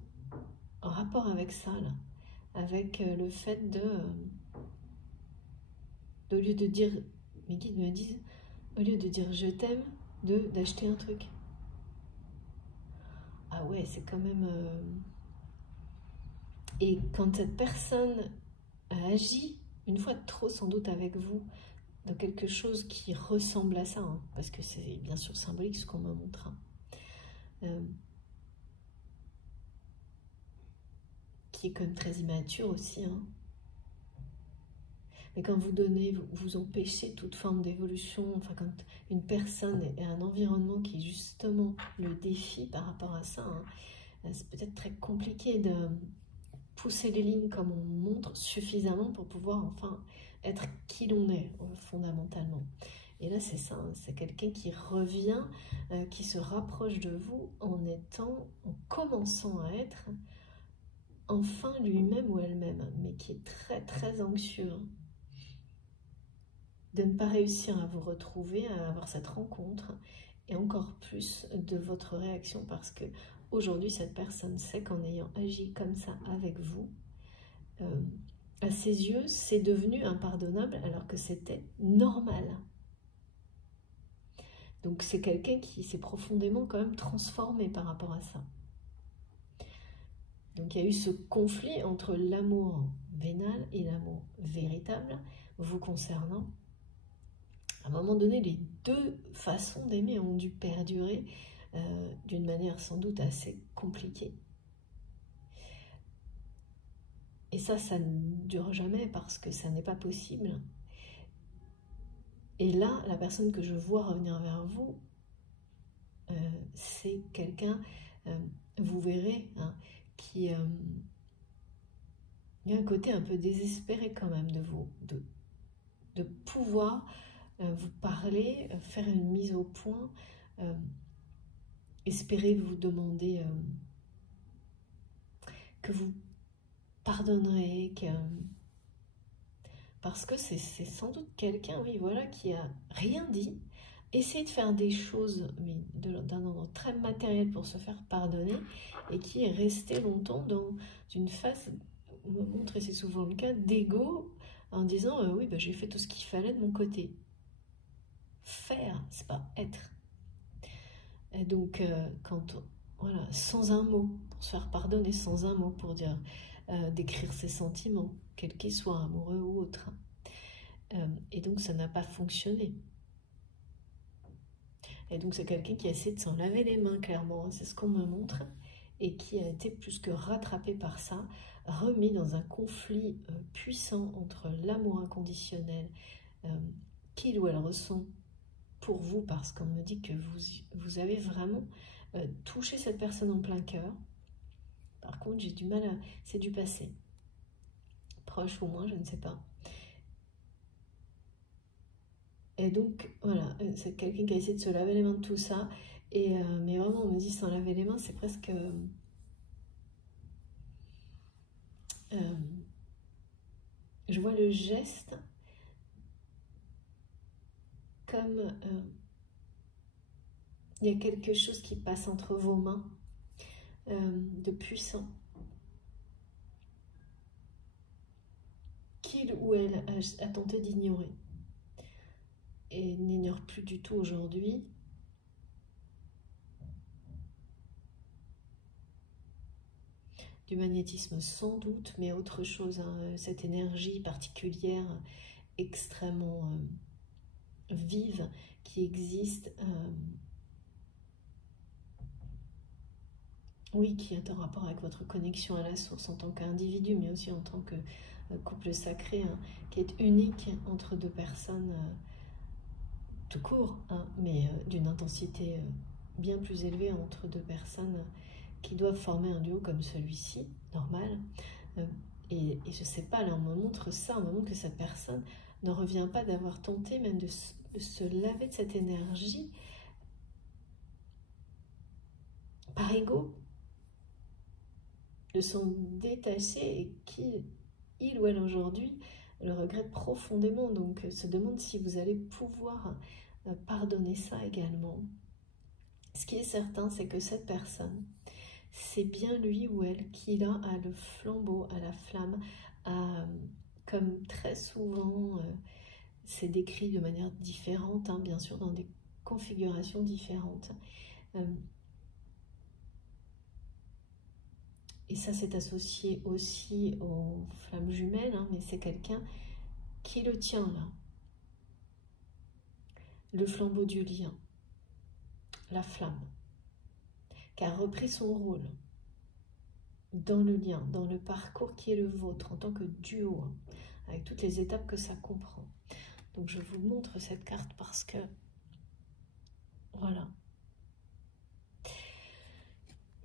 en rapport avec ça, là, avec le fait au lieu de dire, mes guides me disent, au lieu de dire je t'aime, d'acheter un truc. Ah ouais, c'est quand même... Et quand cette personne a agi, une fois de trop sans doute avec vous, dans quelque chose qui ressemble à ça, hein, parce que c'est bien sûr symbolique ce qu'on me montre, hein, qui est quand même très immature aussi, hein. Mais quand vous donnez, vous empêchez toute forme d'évolution, enfin quand une personne et un environnement qui justement le défie par rapport à ça, hein, c'est peut-être très compliqué de pousser les lignes comme on montre suffisamment pour pouvoir enfin être qui l'on est fondamentalement. Et là c'est ça, hein, c'est quelqu'un qui revient, qui se rapproche de vous en commençant à être enfin lui-même ou elle-même, mais qui est très très anxieux, hein, de ne pas réussir à vous retrouver, à avoir cette rencontre, et encore plus de votre réaction, parce que aujourd'hui cette personne sait qu'en ayant agi comme ça avec vous, à ses yeux, c'est devenu impardonnable alors que c'était normal. Donc c'est quelqu'un qui s'est profondément quand même transformé par rapport à ça. Donc il y a eu ce conflit entre l'amour vénal et l'amour véritable vous concernant. À un moment donné, les deux façons d'aimer ont dû perdurer d'une manière sans doute assez compliquée. Et ça ne dure jamais parce que ça n'est pas possible. Et là, la personne que je vois revenir vers vous, c'est quelqu'un, vous verrez, hein, qui... il y a un côté un peu désespéré quand même de vous, de pouvoir vous parler, faire une mise au point, espérer vous demander que vous pardonnerez, parce que c'est sans doute quelqu'un, oui, voilà, qui a rien dit, essayé de faire des choses, mais d'un ordre très matériel pour se faire pardonner, et qui est resté longtemps dans une phase, on me montre, et c'est souvent le cas, d'ego, en disant oui, bah, j'ai fait tout ce qu'il fallait de mon côté. Faire, c'est pas être. Et donc, voilà, sans un mot, pour se faire pardonner, sans un mot, pour dire, décrire ses sentiments, quels qu'ils soient, amoureux ou autres. Et donc, ça n'a pas fonctionné. Et donc, c'est quelqu'un qui a essayé de s'en laver les mains, clairement, c'est ce qu'on me montre, et qui a été plus que rattrapé par ça, remis dans un conflit puissant entre l'amour inconditionnel qu'il ou elle ressent pour vous, parce qu'on me dit que vous avez vraiment touché cette personne en plein cœur. Par contre, j'ai du mal à... C'est du passé. Proche ou moins, je ne sais pas. Et donc, voilà, c'est quelqu'un qui a essayé de se laver les mains de tout ça. Mais vraiment, on me dit s'en laver les mains, c'est presque... je vois le geste comme... il y a quelque chose qui passe entre vos mains de puissant. Qu'il ou elle a tenté d'ignorer. Et n'ignore plus du tout aujourd'hui. Du magnétisme sans doute, mais autre chose, hein, cette énergie particulière, extrêmement vive, qui existe, oui, qui est en rapport avec votre connexion à la source en tant qu'individu, mais aussi en tant que couple sacré, hein, qui est unique entre deux personnes, tout court, hein, mais d'une intensité bien plus élevée entre deux personnes qui doivent former un duo comme celui-ci, normal. Et je sais pas, là on me montre ça, on me montre que cette personne ne revient pas d'avoir tenté même de se laver de cette énergie par ego, de s'en détacher, et il ou elle aujourd'hui le regrette profondément, donc se demande si vous allez pouvoir pardonner ça également. Ce qui est certain, c'est que cette personne c'est bien lui ou elle qui là a le flambeau, a la flamme, comme très souvent, c'est décrit de manière différente, hein, bien sûr, dans des configurations différentes. Et ça, c'est associé aussi aux flammes jumelles, hein, mais c'est quelqu'un qui le tient là. Le flambeau du lien, la flamme, qui a repris son rôle dans le lien, dans le parcours qui est le vôtre en tant que duo, hein, avec toutes les étapes que ça comprend. Donc je vous montre cette carte parce que, voilà.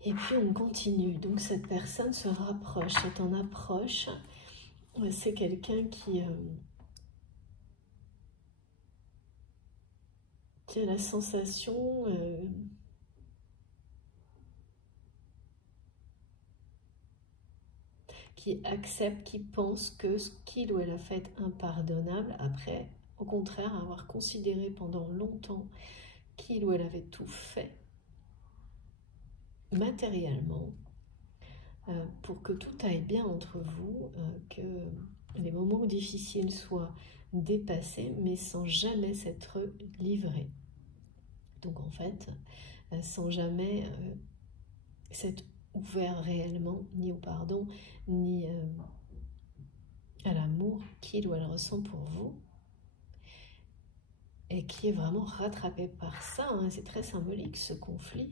Et puis on continue, donc cette personne se rapproche, c'est en approche, c'est quelqu'un qui a la sensation qui accepte, qui pense que ce qu'il ou elle a fait est impardonnable, après, au contraire, avoir considéré pendant longtemps qu'il ou elle avait tout fait matériellement pour que tout aille bien entre vous, que les moments difficiles soient dépassés, mais sans jamais s'être livrés. Donc en fait, sans jamais s'être ouvert réellement, ni au pardon, ni à l'amour qu'il ou elle ressent pour vous, et qui est vraiment rattrapé par ça, hein. C'est très symbolique ce conflit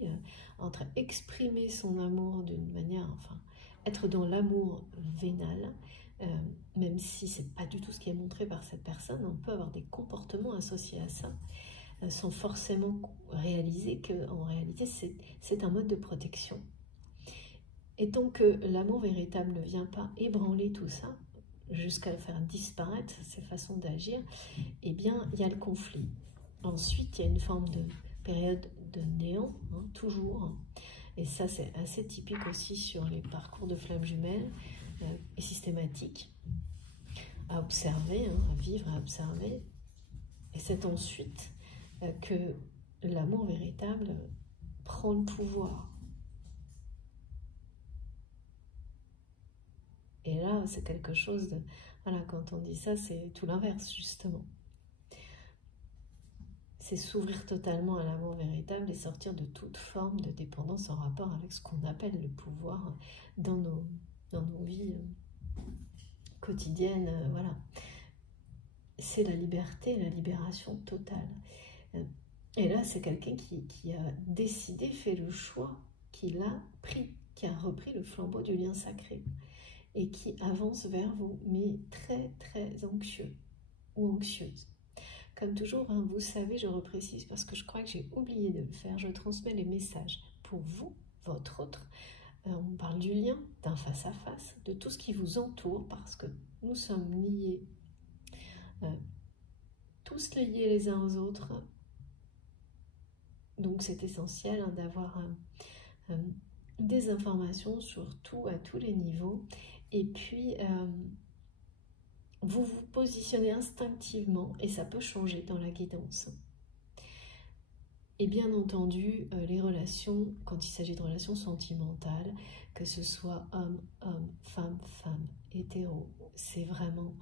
entre exprimer son amour d'une manière, enfin, être dans l'amour vénal, même si c'est pas du tout ce qui est montré par cette personne, on peut avoir des comportements associés à ça, sans forcément réaliser qu'en réalité c'est un mode de protection. Et tant que l'amour véritable ne vient pas ébranler tout ça, jusqu'à faire disparaître ces façons d'agir, eh bien, il y a le conflit. Ensuite, il y a une forme de période de néant, hein, toujours. Et ça, c'est assez typique aussi sur les parcours de flammes jumelles et systématiques, à observer, hein, à vivre, à observer. Et c'est ensuite que l'amour véritable prend le pouvoir. Et là, c'est quelque chose de... Voilà, quand on dit ça, c'est tout l'inverse, justement. C'est s'ouvrir totalement à l'amour véritable et sortir de toute forme de dépendance en rapport avec ce qu'on appelle le pouvoir dans nos vies quotidiennes. Voilà. C'est la liberté, la libération totale. Et là, c'est quelqu'un qui a décidé, fait le choix, qui l'a pris, qui a repris le flambeau du lien sacré, et qui avance vers vous, mais très très anxieux ou anxieuse. Comme toujours, hein, vous savez, je reprécise parce que je crois que j'ai oublié de le faire, je transmets les messages pour vous, votre autre. On parle du lien, d'un face-à-face, de tout ce qui vous entoure, parce que nous sommes liés, tous liés les uns aux autres. Donc c'est essentiel hein, d'avoir des informations sur tout, à tous les niveaux. Et puis, vous vous positionnez instinctivement et ça peut changer dans la guidance. Et bien entendu, les relations, quand il s'agit de relations sentimentales, que ce soit homme, femme, hétéro, c'est vraiment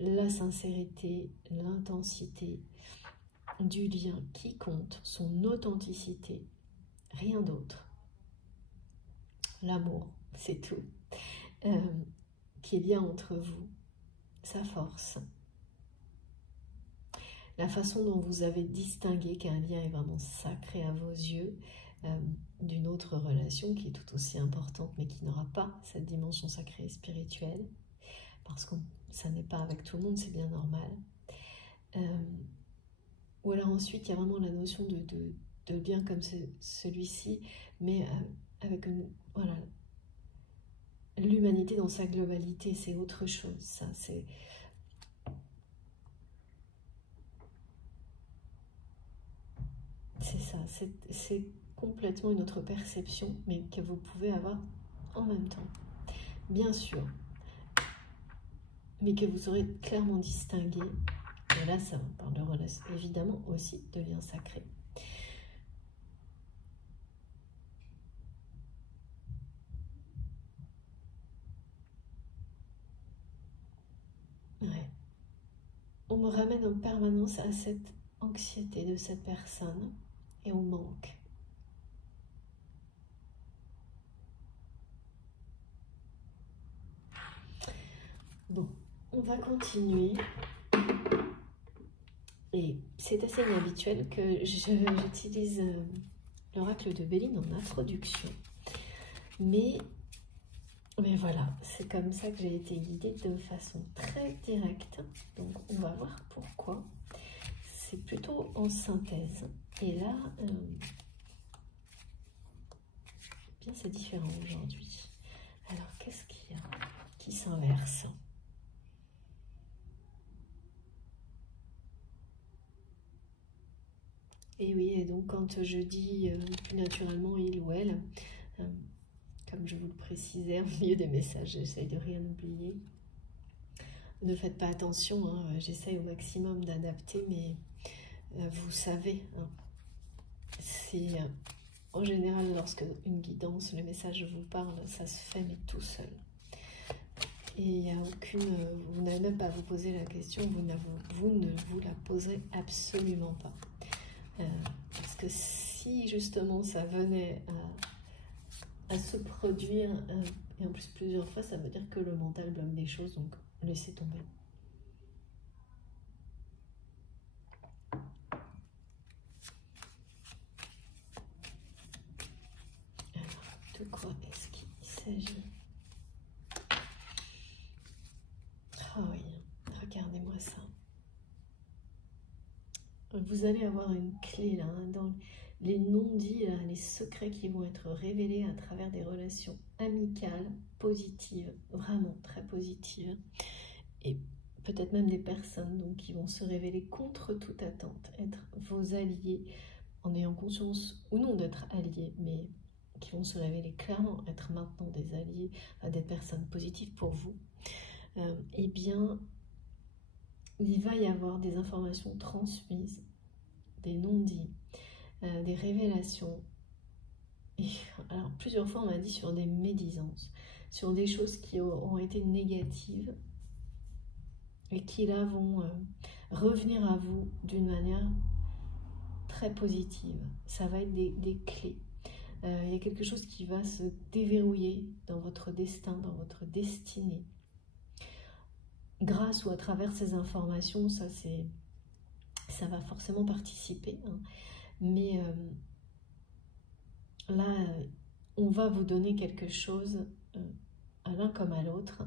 la sincérité, l'intensité du lien qui compte, son authenticité, rien d'autre. L'amour, c'est tout. Qu'il y a entre vous, sa force. La façon dont vous avez distingué qu'un lien est vraiment sacré à vos yeux d'une autre relation qui est tout aussi importante mais qui n'aura pas cette dimension sacrée et spirituelle parce que ça n'est pas avec tout le monde, c'est bien normal. Ou alors ensuite il y a vraiment la notion de lien comme celui-ci mais avec voilà, l'humanité dans sa globalité, c'est autre chose, ça c'est... C'est ça, c'est complètement une autre perception, mais que vous pouvez avoir en même temps, bien sûr, mais que vous aurez clairement distingué. Et là, ça on parle de relation, évidemment aussi de lien sacré. on me ramène en permanence à cette anxiété de cette personne et au manque. Bon, on va continuer. Et c'est assez inhabituel que j'utilise l'oracle de Béline en introduction. Mais voilà, c'est comme ça que j'ai été guidée de façon très directe. Donc on va voir pourquoi. C'est plutôt en synthèse. Et là, bien c'est différent aujourd'hui. Alors qu'est-ce qu'il y a qui s'inverse ? Et oui, et donc quand je dis plus naturellement il ou elle, comme je vous le précisais au milieu des messages, j'essaye de rien oublier. Ne faites pas attention, hein, j'essaye au maximum d'adapter, mais vous savez, hein, c'est en général lorsque une guidance, le message vous parle, ça se fait mais tout seul. Et il n'y a aucune, vous n'avez même pas à vous poser la question, vous ne vous la poserez absolument pas. Parce que si justement ça venait à se produire, et en plus plusieurs fois, ça veut dire que le mental bloque des choses, donc laissez tomber. Alors, de quoi est-ce qu'il s'agit? Ah oui, regardez-moi ça. Vous allez avoir une clé là, hein, dans les non-dits, les secrets qui vont être révélés à travers des relations amicales, positives, vraiment très positives, et peut-être même des personnes donc, qui vont se révéler contre toute attente, être vos alliés, en ayant conscience ou non d'être alliés, mais qui vont se révéler clairement être maintenant des alliés, des personnes positives pour vous. Eh bien, il va y avoir des informations transmises, des non-dits, des révélations. Et alors, plusieurs fois, on m'a dit sur des médisances, sur des choses qui ont été négatives et qui là vont revenir à vous d'une manière très positive. Ça va être des clés. Il y a quelque chose qui va se déverrouiller dans votre destin, dans votre destinée. Grâce ou à travers ces informations, ça va forcément participer. Hein. Mais là, on va vous donner quelque chose à l'un comme à l'autre.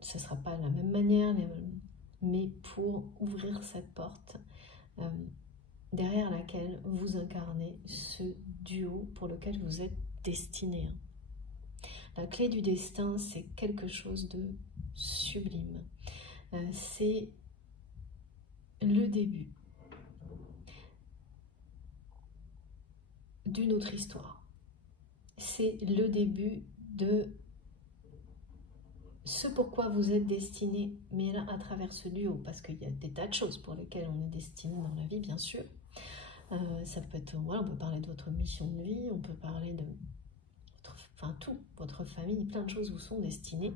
Ce ne sera pas de la même manière, mais pour ouvrir cette porte derrière laquelle vous incarnez ce duo pour lequel vous êtes destiné. La clé du destin, c'est quelque chose de sublime. C'est le début d'une autre histoire. C'est le début de ce pourquoi vous êtes destiné, mais là à travers ce duo, parce qu'il y a des tas de choses pour lesquelles on est destiné dans la vie, bien sûr. Ça peut être, voilà, on peut parler de votre mission de vie, on peut parler de tout, votre famille, plein de choses vous sont destinées.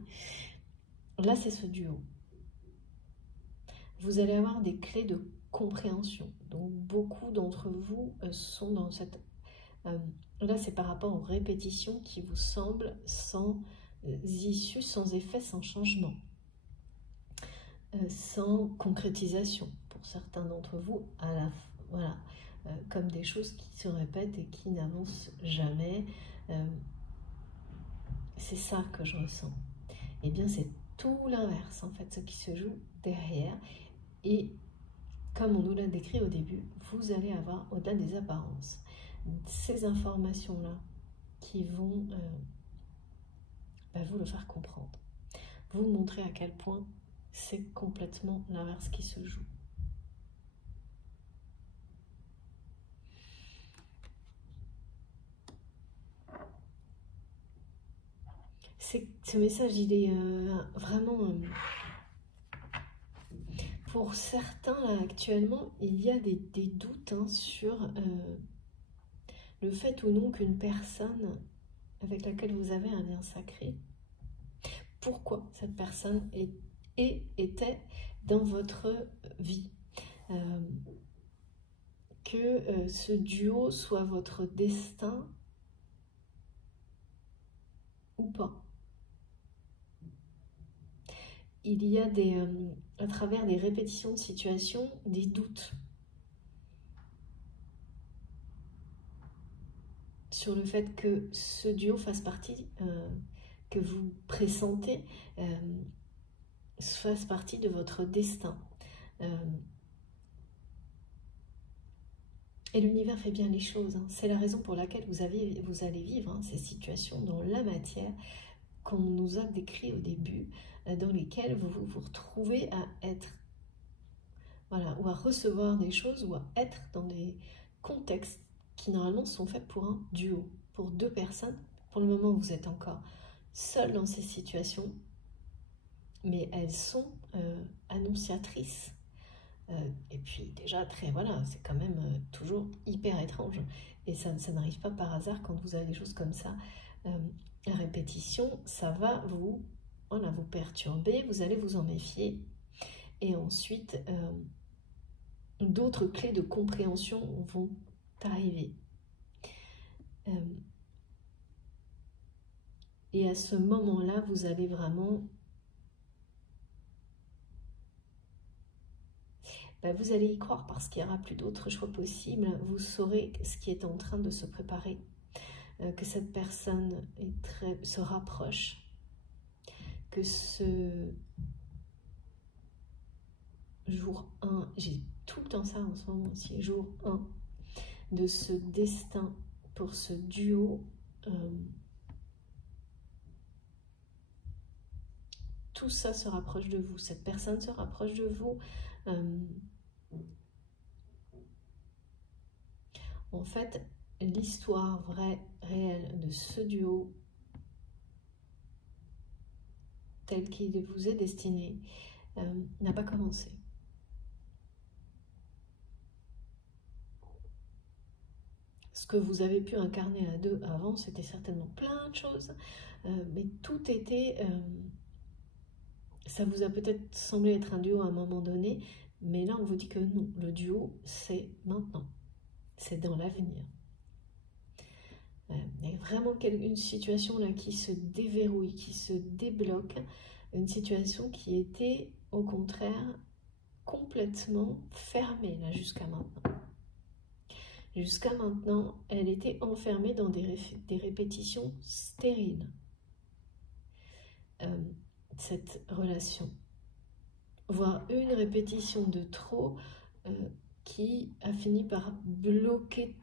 Là, c'est ce duo. Vous allez avoir des clés de compréhension. Donc, beaucoup d'entre vous sont dans cette... là, c'est par rapport aux répétitions qui vous semblent sans issue, sans effet, sans changement, sans concrétisation. Pour certains d'entre vous, voilà, comme des choses qui se répètent et qui n'avancent jamais. C'est ça que je ressens. Eh bien, c'est tout l'inverse, en fait, ce qui se joue derrière. Et comme on nous l'a décrit au début, vous allez avoir, au-delà des apparences, ces informations-là qui vont vous le faire comprendre. Vous montrer à quel point c'est complètement l'inverse qui se joue. Ce message, il est vraiment... pour certains, là, actuellement, il y a des doutes hein, sur le fait ou non qu'une personne avec laquelle vous avez un lien sacré, pourquoi cette personne était dans votre vie. Que ce duo soit votre destin ou pas. Il y a à travers des répétitions de situations, des doutes sur le fait que ce duo fasse partie, que vous pressentez, fasse partie de votre destin. Et l'univers fait bien les choses. Hein. C'est la raison pour laquelle vous allez vivre ces situations dans la matière qu'on nous a décrit au début, dans lesquelles vous vous retrouvez à être, voilà, ou à recevoir des choses, ou à être dans des contextes qui normalement sont faits pour un duo, pour deux personnes. Pour le moment, vous êtes encore seul dans ces situations, mais elles sont annonciatrices. Et puis déjà, voilà, c'est quand même toujours hyper étrange. Et ça n'arrive pas par hasard quand vous avez des choses comme ça. La répétition, ça va vous perturber, vous allez vous en méfier. Et ensuite, d'autres clés de compréhension vont arriver. Et à ce moment-là, vous allez vraiment... vous allez y croire parce qu'il n'y aura plus d'autres choix possibles. Vous saurez ce qui est en train de se préparer, que cette personne se rapproche, que ce jour 1, j'ai tout le temps ça en ce moment aussi, jour 1 de ce destin pour ce duo, tout ça se rapproche de vous, cette personne se rapproche de vous. En fait, l'histoire vraie, réelle de ce duo, tel qu'il vous est destiné, n'a pas commencé. Ce que vous avez pu incarner à deux avant, c'était certainement plein de choses, mais tout était... ça vous a peut-être semblé être un duo à un moment donné, mais là on vous dit que non, le duo c'est maintenant, c'est dans l'avenir. Il y a vraiment une situation là qui se déverrouille, qui se débloque, une situation qui était au contraire complètement fermée là jusqu'à maintenant. Jusqu'à maintenant, elle était enfermée dans des répétitions stériles. Cette relation. Voire une répétition de trop qui a fini par bloquer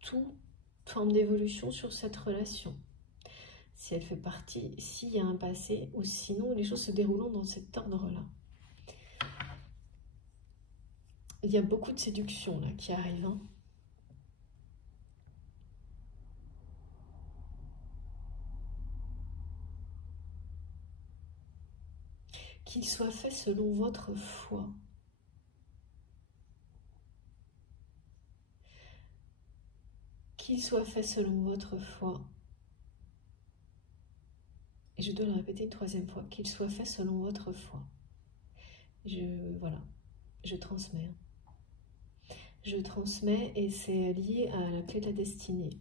toute forme d'évolution sur cette relation. Si elle fait partie, s'il y a un passé, ou sinon les choses se déroulant dans cet ordre-là. Il y a beaucoup de séduction là qui arrive. Hein. Qu'il soit fait selon votre foi. Qu'il soit fait selon votre foi. Et je dois le répéter une troisième fois. Qu'il soit fait selon votre foi. Voilà, je transmets. Je transmets et c'est lié à la clé de la destinée.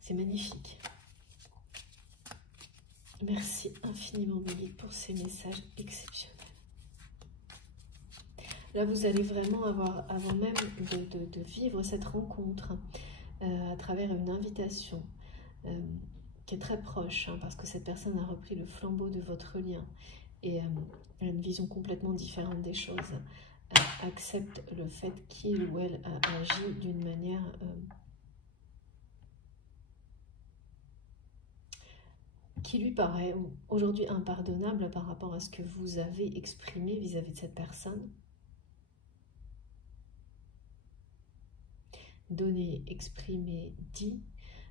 C'est magnifique. Merci infiniment, Mélie, pour ces messages exceptionnels. Là, vous allez vraiment avoir, avant même de vivre cette rencontre, à travers une invitation qui est très proche, hein, parce que cette personne a repris le flambeau de votre lien et a une vision complètement différente des choses, accepte le fait qu'il ou elle a agi d'une manière... qui lui paraît aujourd'hui impardonnable par rapport à ce que vous avez exprimé vis-à-vis de cette personne. Donner, exprimer, dit.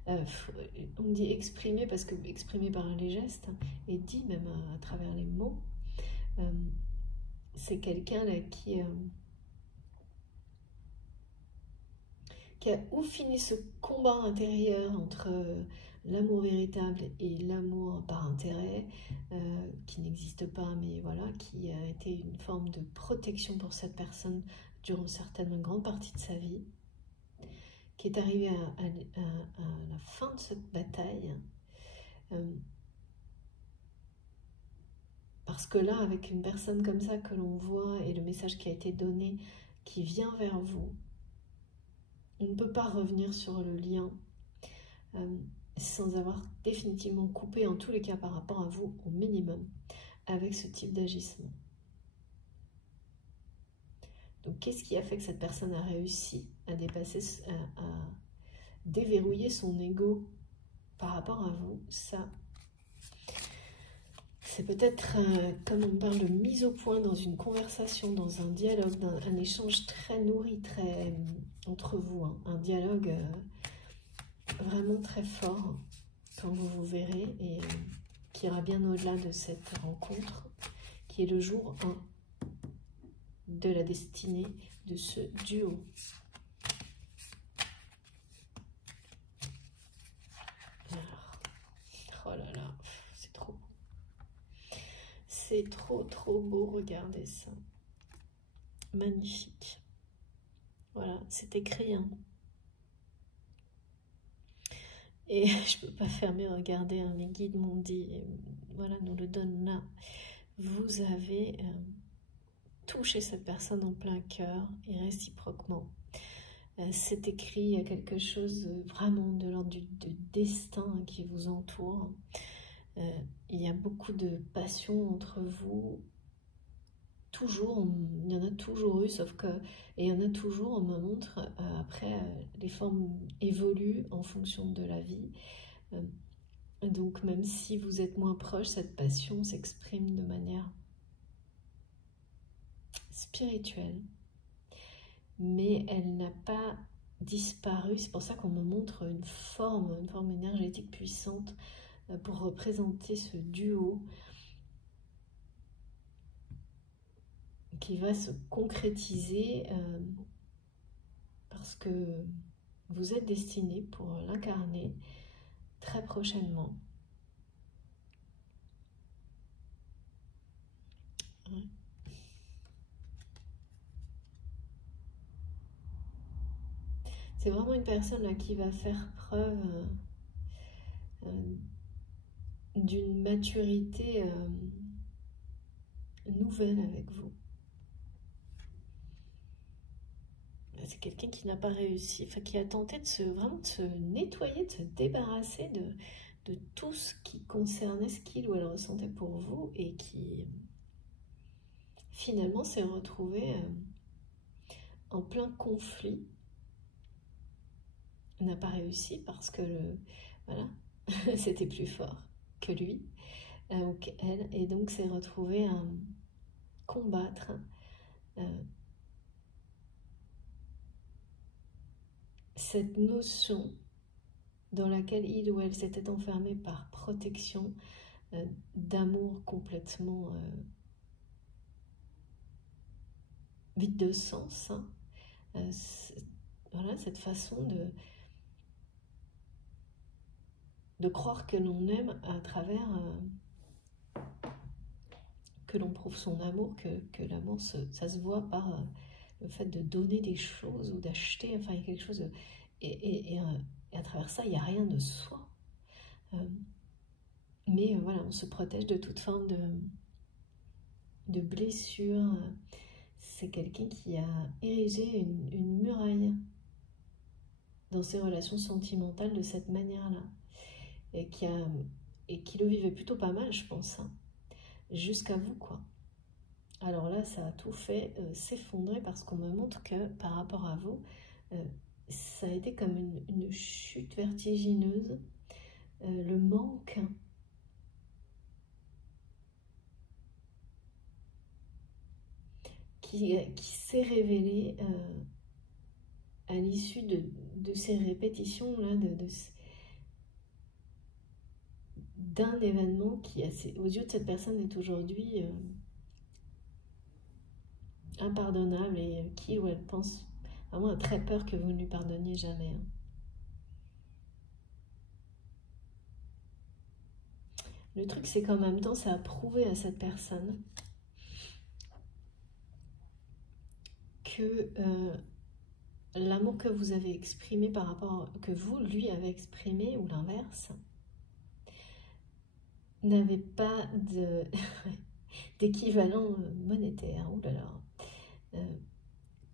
On dit exprimer parce que exprimer par les gestes et dit même à travers les mots. C'est quelqu'un là qui a ou fini ce combat intérieur entre l'amour véritable et l'amour par intérêt, qui n'existe pas, mais voilà, qui a été une forme de protection pour cette personne durant certaines grandes parties de sa vie, qui est arrivé à la fin de cette bataille, parce que là, avec une personne comme ça que l'on voit et le message qui a été donné, qui vient vers vous, on ne peut pas revenir sur le lien sans avoir définitivement coupé, en tous les cas par rapport à vous, au minimum, avec ce type d'agissement. Donc, qu'est-ce qui a fait que cette personne a réussi à dépasser, à déverrouiller son ego par rapport à vous? Ça, c'est peut-être, comme on parle de mise au point dans une conversation, dans un dialogue, un échange très nourri, très entre vous, hein, un dialogue vraiment très fort, quand vous vous verrez, et qui ira bien au-delà de cette rencontre, qui est le jour 1 de la destinée de ce duo. Alors, oh là là, c'est trop beau. C'est trop beau, regardez ça. Magnifique. Voilà, c'est écrit, hein. Et je peux pas faire mieux, regardez, hein, mes guides m'ont dit, voilà, nous le donnent là. Vous avez touché cette personne en plein cœur et réciproquement. C'est écrit, il y a quelque chose vraiment de l'ordre du destin qui vous entoure. Il y a beaucoup de passion entre vous. Toujours, il y en a toujours eu, sauf que, et il y en a toujours, on me montre, après, les formes évoluent en fonction de la vie. Donc, même si vous êtes moins proche, cette passion s'exprime de manière spirituelle. Mais elle n'a pas disparu. C'est pour ça qu'on me montre une forme énergétique puissante pour représenter ce duo qui va se concrétiser parce que vous êtes destiné pour l'incarner très prochainement. Ouais. C'est vraiment une personne là qui va faire preuve d'une maturité nouvelle avec vous. C'est quelqu'un qui n'a pas réussi, enfin qui a tenté de vraiment de se nettoyer, de se débarrasser de tout ce qui concernait ce qu'il ou elle ressentait pour vous et qui finalement s'est retrouvé en plein conflit. N'a pas réussi parce que voilà, c'était plus fort que lui ou qu'elle, et donc s'est retrouvé à combattre cette notion dans laquelle il ou elle s'était enfermé par protection, d'amour complètement vide de sens, hein. Voilà, cette façon de croire que l'on aime à travers, que l'on prouve son amour, que l'amour, ça se voit par le fait de donner des choses ou d'acheter, enfin il y a quelque chose de, et à travers ça il n'y a rien de soi, mais voilà, on se protège de toute forme de blessure. C'est quelqu'un qui a érigé une muraille dans ses relations sentimentales de cette manière-là, et qui le vivait plutôt pas mal, je pense, hein, jusqu'à vous, quoi. Alors là, ça a tout fait s'effondrer parce qu'on me montre que par rapport à vous, ça a été comme une chute vertigineuse, le manque qui s'est révélé à l'issue de ces répétitions-là, d'un événement qui, aux yeux de cette personne, est aujourd'hui impardonnable, et qui ou elle pense vraiment a très peur que vous ne lui pardonniez jamais, hein. Le truc, c'est qu'en même temps, ça a prouvé à cette personne que l'amour que vous avez exprimé par rapport, que vous, lui, avez exprimé, ou l'inverse, n'avait pas d'équivalent monétaire. Ouh là là.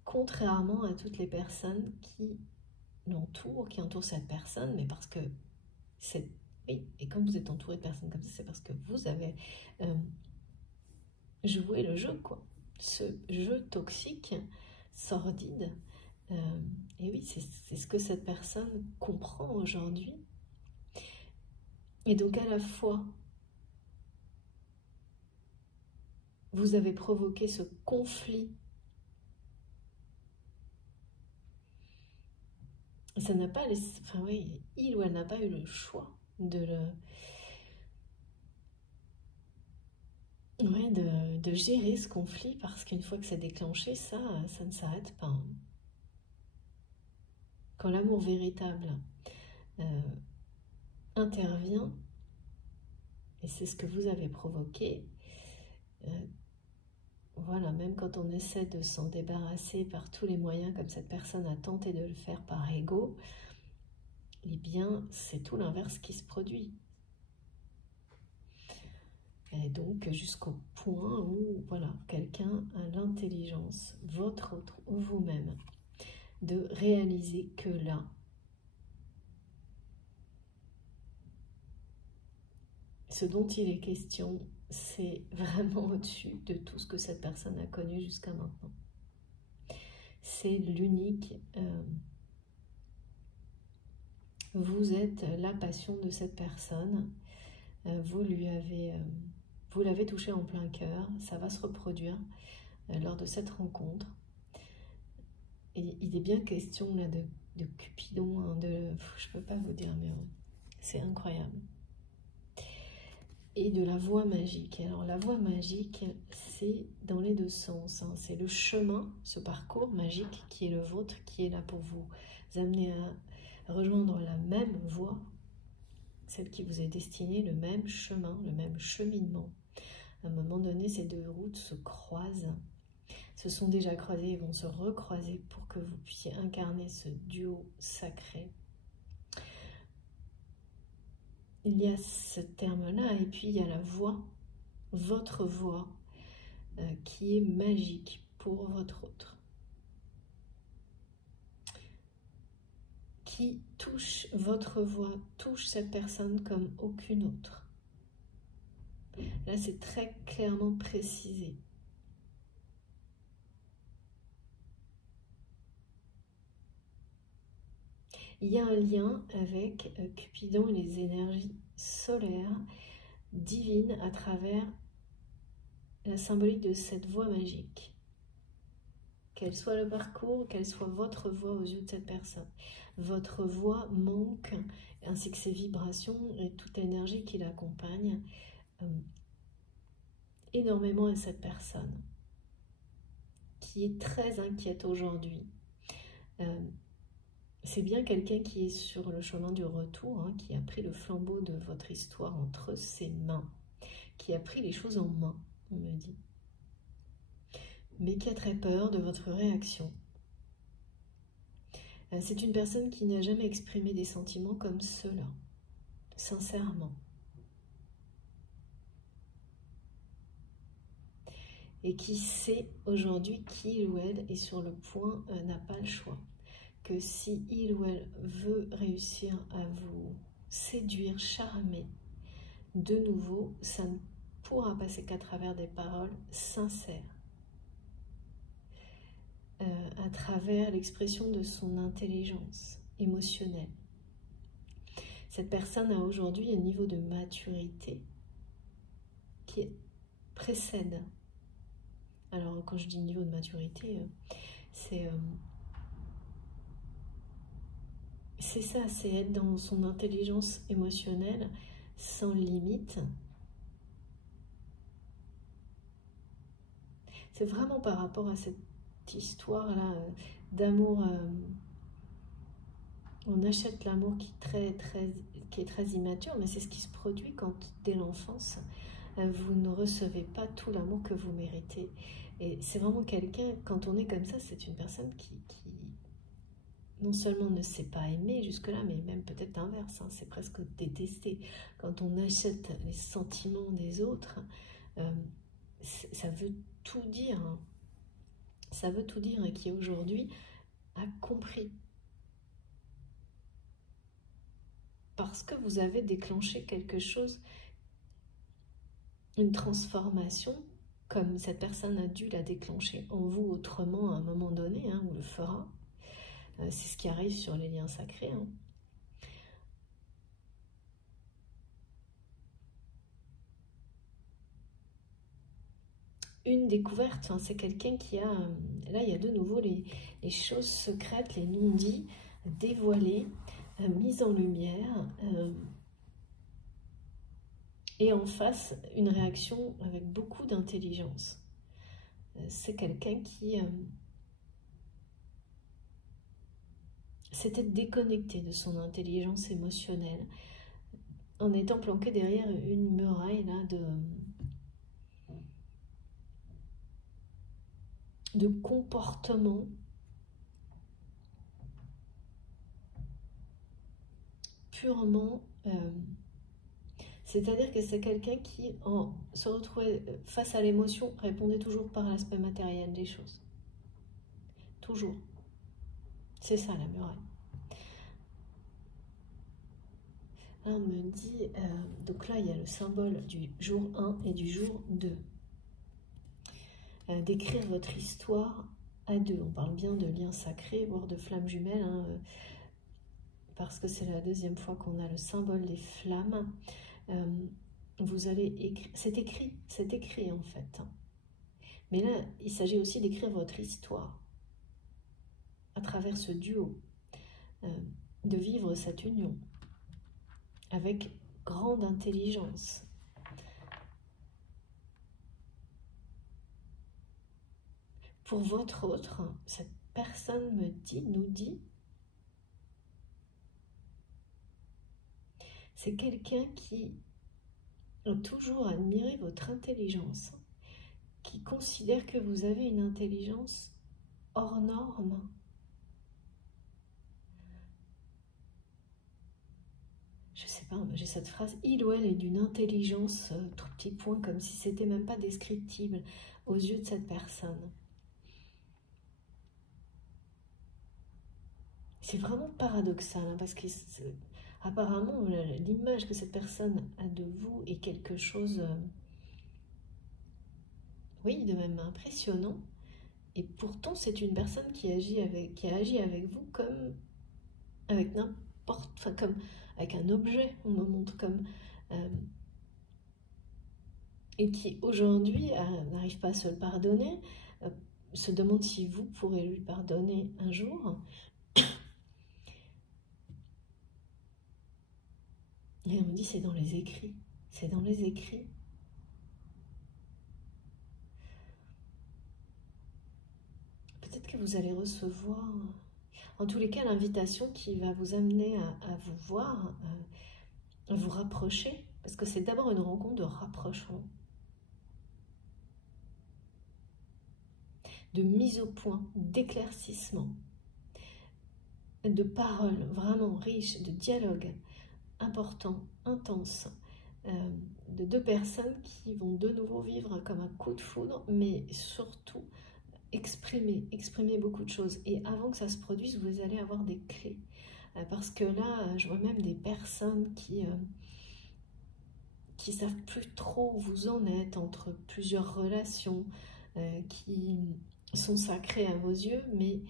Contrairement à toutes les personnes qui l'entourent, qui entourent cette personne, mais parce que c'est... Oui, et comme vous êtes entouré de personnes comme ça, c'est parce que vous avez joué le jeu, quoi. Ce jeu toxique, sordide. Et oui, c'est ce que cette personne comprend aujourd'hui. Et donc à la fois, vous avez provoqué ce conflit. Ça n'a pas laissé, enfin oui, il ou elle n'a pas eu le choix de gérer ce conflit, parce qu'une fois que c'est déclenché, ça ne s'arrête pas. Quand l'amour véritable intervient, et c'est ce que vous avez provoqué, voilà, même quand on essaie de s'en débarrasser par tous les moyens, comme cette personne a tenté de le faire par ego, eh bien, c'est tout l'inverse qui se produit. Et donc, jusqu'au point où, voilà, quelqu'un a l'intelligence, votre autre ou vous-même, de réaliser que là, ce dont il est question, c'est vraiment au-dessus de tout ce que cette personne a connu jusqu'à maintenant. C'est l'unique... vous êtes la passion de cette personne. Vous l'avez touché en plein cœur. Ça va se reproduire lors de cette rencontre. Et il est bien question là de Cupidon, hein, je peux pas vous dire, mais c'est incroyable. Et de la voie magique. Alors la voie magique, c'est dans les deux sens. Hein. C'est le chemin, ce parcours magique qui est le vôtre, qui est là pour vous amener à rejoindre la même voie, celle qui vous est destinée, le même chemin, le même cheminement. À un moment donné, ces deux routes se croisent, se sont déjà croisées et vont se recroiser pour que vous puissiez incarner ce duo sacré. Il y a ce terme-là, et puis il y a la voix, votre voix, qui est magique pour votre autre. Qui touche votre voix, touche cette personne comme aucune autre. Là, c'est très clairement précisé. Il y a un lien avec Cupidon et les énergies solaires divines à travers la symbolique de cette voie magique. Qu'elle soit le parcours, qu'elle soit votre voix aux yeux de cette personne. Votre voix manque, ainsi que ses vibrations et toute l'énergie qui l'accompagne, énormément à cette personne, qui est très inquiète aujourd'hui. C'est bien quelqu'un qui est sur le chemin du retour, hein, qui a pris le flambeau de votre histoire entre ses mains, qui a pris les choses en main, on me dit, mais qui a très peur de votre réaction. C'est une personne qui n'a jamais exprimé des sentiments comme ceux-là, sincèrement. Et qui sait aujourd'hui qu'il ou elle est sur le point, n'a pas le choix. Que si il ou elle veut réussir à vous séduire, charmer, de nouveau, ça ne pourra passer qu'à travers des paroles sincères, à travers l'expression de son intelligence émotionnelle. Cette personne a aujourd'hui un niveau de maturité qui précède. Alors, quand je dis niveau de maturité, c'est ça, c'est être dans son intelligence émotionnelle sans limite. C'est vraiment par rapport à cette histoire-là d'amour On achète l'amour qui est très immature, mais c'est ce qui se produit quand, dès l'enfance, vous ne recevez pas tout l'amour que vous méritez. Et c'est vraiment quelqu'un, quand on est comme ça, c'est une personne qui non seulement ne sait pas aimer jusque-là, mais même peut-être l'inverse, hein, c'est presque détester. Quand on achète les sentiments des autres, ça veut tout dire. Hein. Ça veut tout dire, et qui aujourd'hui a compris. Parce que vous avez déclenché quelque chose, une transformation, comme cette personne a dû la déclencher en vous autrement à un moment donné, hein, ou le fera. C'est ce qui arrive sur les liens sacrés. Hein. Une découverte, hein, c'est quelqu'un qui a... là, il y a de nouveau les choses secrètes, les non-dits, dévoilés, mises en lumière. Et en face, une réaction avec beaucoup d'intelligence. C'est quelqu'un qui s'était déconnecté de son intelligence émotionnelle en étant planqué derrière une muraille là, de comportement purement... c'est-à-dire que c'est quelqu'un qui, en se retrouvait face à l'émotion, répondait toujours par l'aspect matériel des choses. Toujours. C'est ça la muraille. Là, on me dit, donc là, il y a le symbole du jour 1 et du jour 2. D'écrire votre histoire à deux. On parle bien de liens sacrés, voire de flammes jumelles, hein, parce que c'est la deuxième fois qu'on a le symbole des flammes. Vous allez écrire, c'est écrit en fait. Mais là, il s'agit aussi d'écrire votre histoire à travers ce duo, de vivre cette union avec grande intelligence. Pour votre autre, cette personne nous dit, c'est quelqu'un qui a toujours admiré votre intelligence, qui considère que vous avez une intelligence hors norme. Je sais pas, j'ai cette phrase, il ou elle est d'une intelligence, tout petit point, comme si c'était même pas descriptible aux yeux de cette personne. C'est vraiment paradoxal, hein, parce que apparemment, l'image que cette personne a de vous est quelque chose, oui, de même impressionnant. Et pourtant, c'est une personne qui a agi avec vous comme avec n'importe, enfin comme avec un objet, on me montre comme, et qui aujourd'hui n'arrive pas à se le pardonner, se demande si vous pourrez lui pardonner un jour. Et on me dit, c'est dans les écrits. C'est dans les écrits. Peut-être que vous allez recevoir, en tous les cas, l'invitation qui va vous amener à vous voir, à vous rapprocher, parce que c'est d'abord une rencontre de rapprochement, de mise au point, d'éclaircissement, de paroles vraiment riches, de dialogues importants, intenses, de deux personnes qui vont de nouveau vivre comme un coup de foudre, mais surtout exprimer beaucoup de choses. Et avant que ça se produise, vous allez avoir des clés. Parce que là, je vois même des personnes qui savent plus trop où vous en êtes entre plusieurs relations qui sont sacrées à vos yeux, mais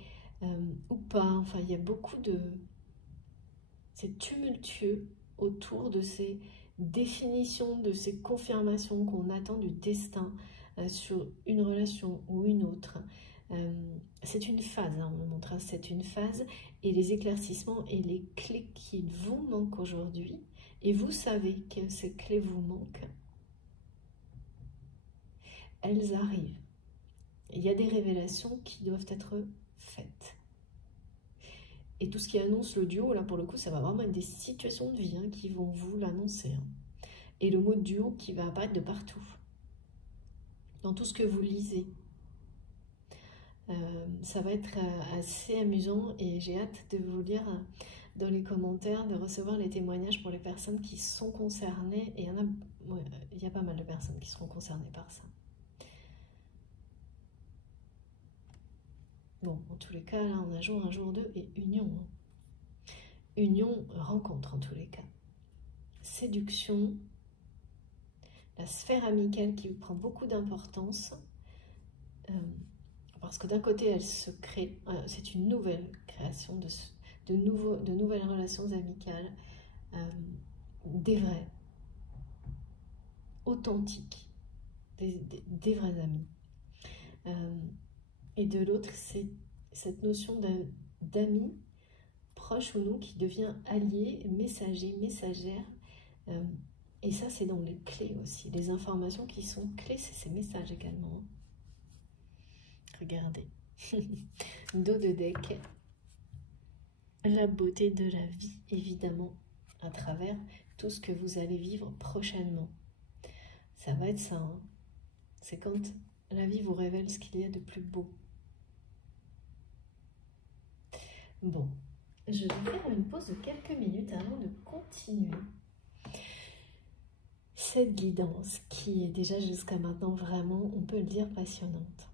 ou pas. Enfin, il y a beaucoup de... C'est tumultueux autour de ces définitions, de ces confirmations qu'on attend du destin sur une relation ou une autre. C'est une phase, hein, on me montre, c'est une phase, et les éclaircissements et les clés qui vous manquent aujourd'hui, et vous savez que ces clés vous manquent, elles arrivent. Il y a des révélations qui doivent être faites. Et tout ce qui annonce le duo, là pour le coup, ça va vraiment être des situations de vie hein, qui vont vous l'annoncer. Hein. Et le mot duo qui va apparaître de partout. Dans tout ce que vous lisez. Ça va être assez amusant et j'ai hâte de vous lire dans les commentaires, de recevoir les témoignages pour les personnes qui sont concernées. Et il y a pas mal de personnes qui seront concernées par ça. Bon, en tous les cas, là, on a jour 1, jour 2 et union. Hein. Union, rencontre en tous les cas. Séduction, la sphère amicale qui prend beaucoup d'importance. Parce que d'un côté, elle se crée, c'est une nouvelle création de nouvelles relations amicales, des vrais, authentiques, des vrais amis. Et de l'autre, c'est cette notion d'amis proche ou non qui devient allié, messager, messagère. Et ça, c'est dans les clés aussi. Les informations qui sont clés, c'est ces messages également. Regardez. Dos de deck. La beauté de la vie, évidemment, à travers tout ce que vous allez vivre prochainement. Ça va être ça. Hein. C'est quand la vie vous révèle ce qu'il y a de plus beau. Bon. Je vais faire une pause de quelques minutes avant de continuer cette guidance qui est déjà jusqu'à maintenant vraiment, on peut le dire, passionnante.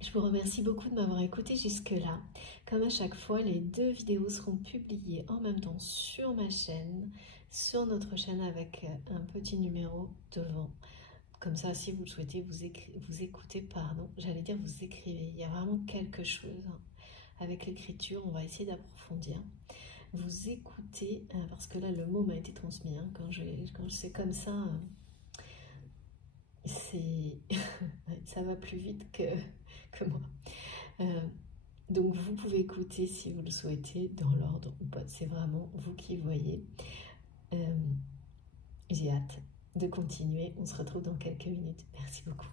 Je vous remercie beaucoup de m'avoir écouté jusque-là. Comme à chaque fois, les 2 vidéos seront publiées en même temps sur ma chaîne, sur notre chaîne avec un petit numéro devant. Comme ça, si vous le souhaitez, vous écoutez, j'allais dire vous écrivez. Il y a vraiment quelque chose hein. Avec l'écriture, on va essayer d'approfondir. Vous écoutez, parce que là, le mot m'a été transmis. Hein, quand c'est comme ça, ça va plus vite que moi. Donc, vous pouvez écouter si vous le souhaitez, dans l'ordre ou pas. C'est vraiment vous qui voyez. J'ai hâte de continuer. On se retrouve dans quelques minutes. Merci beaucoup.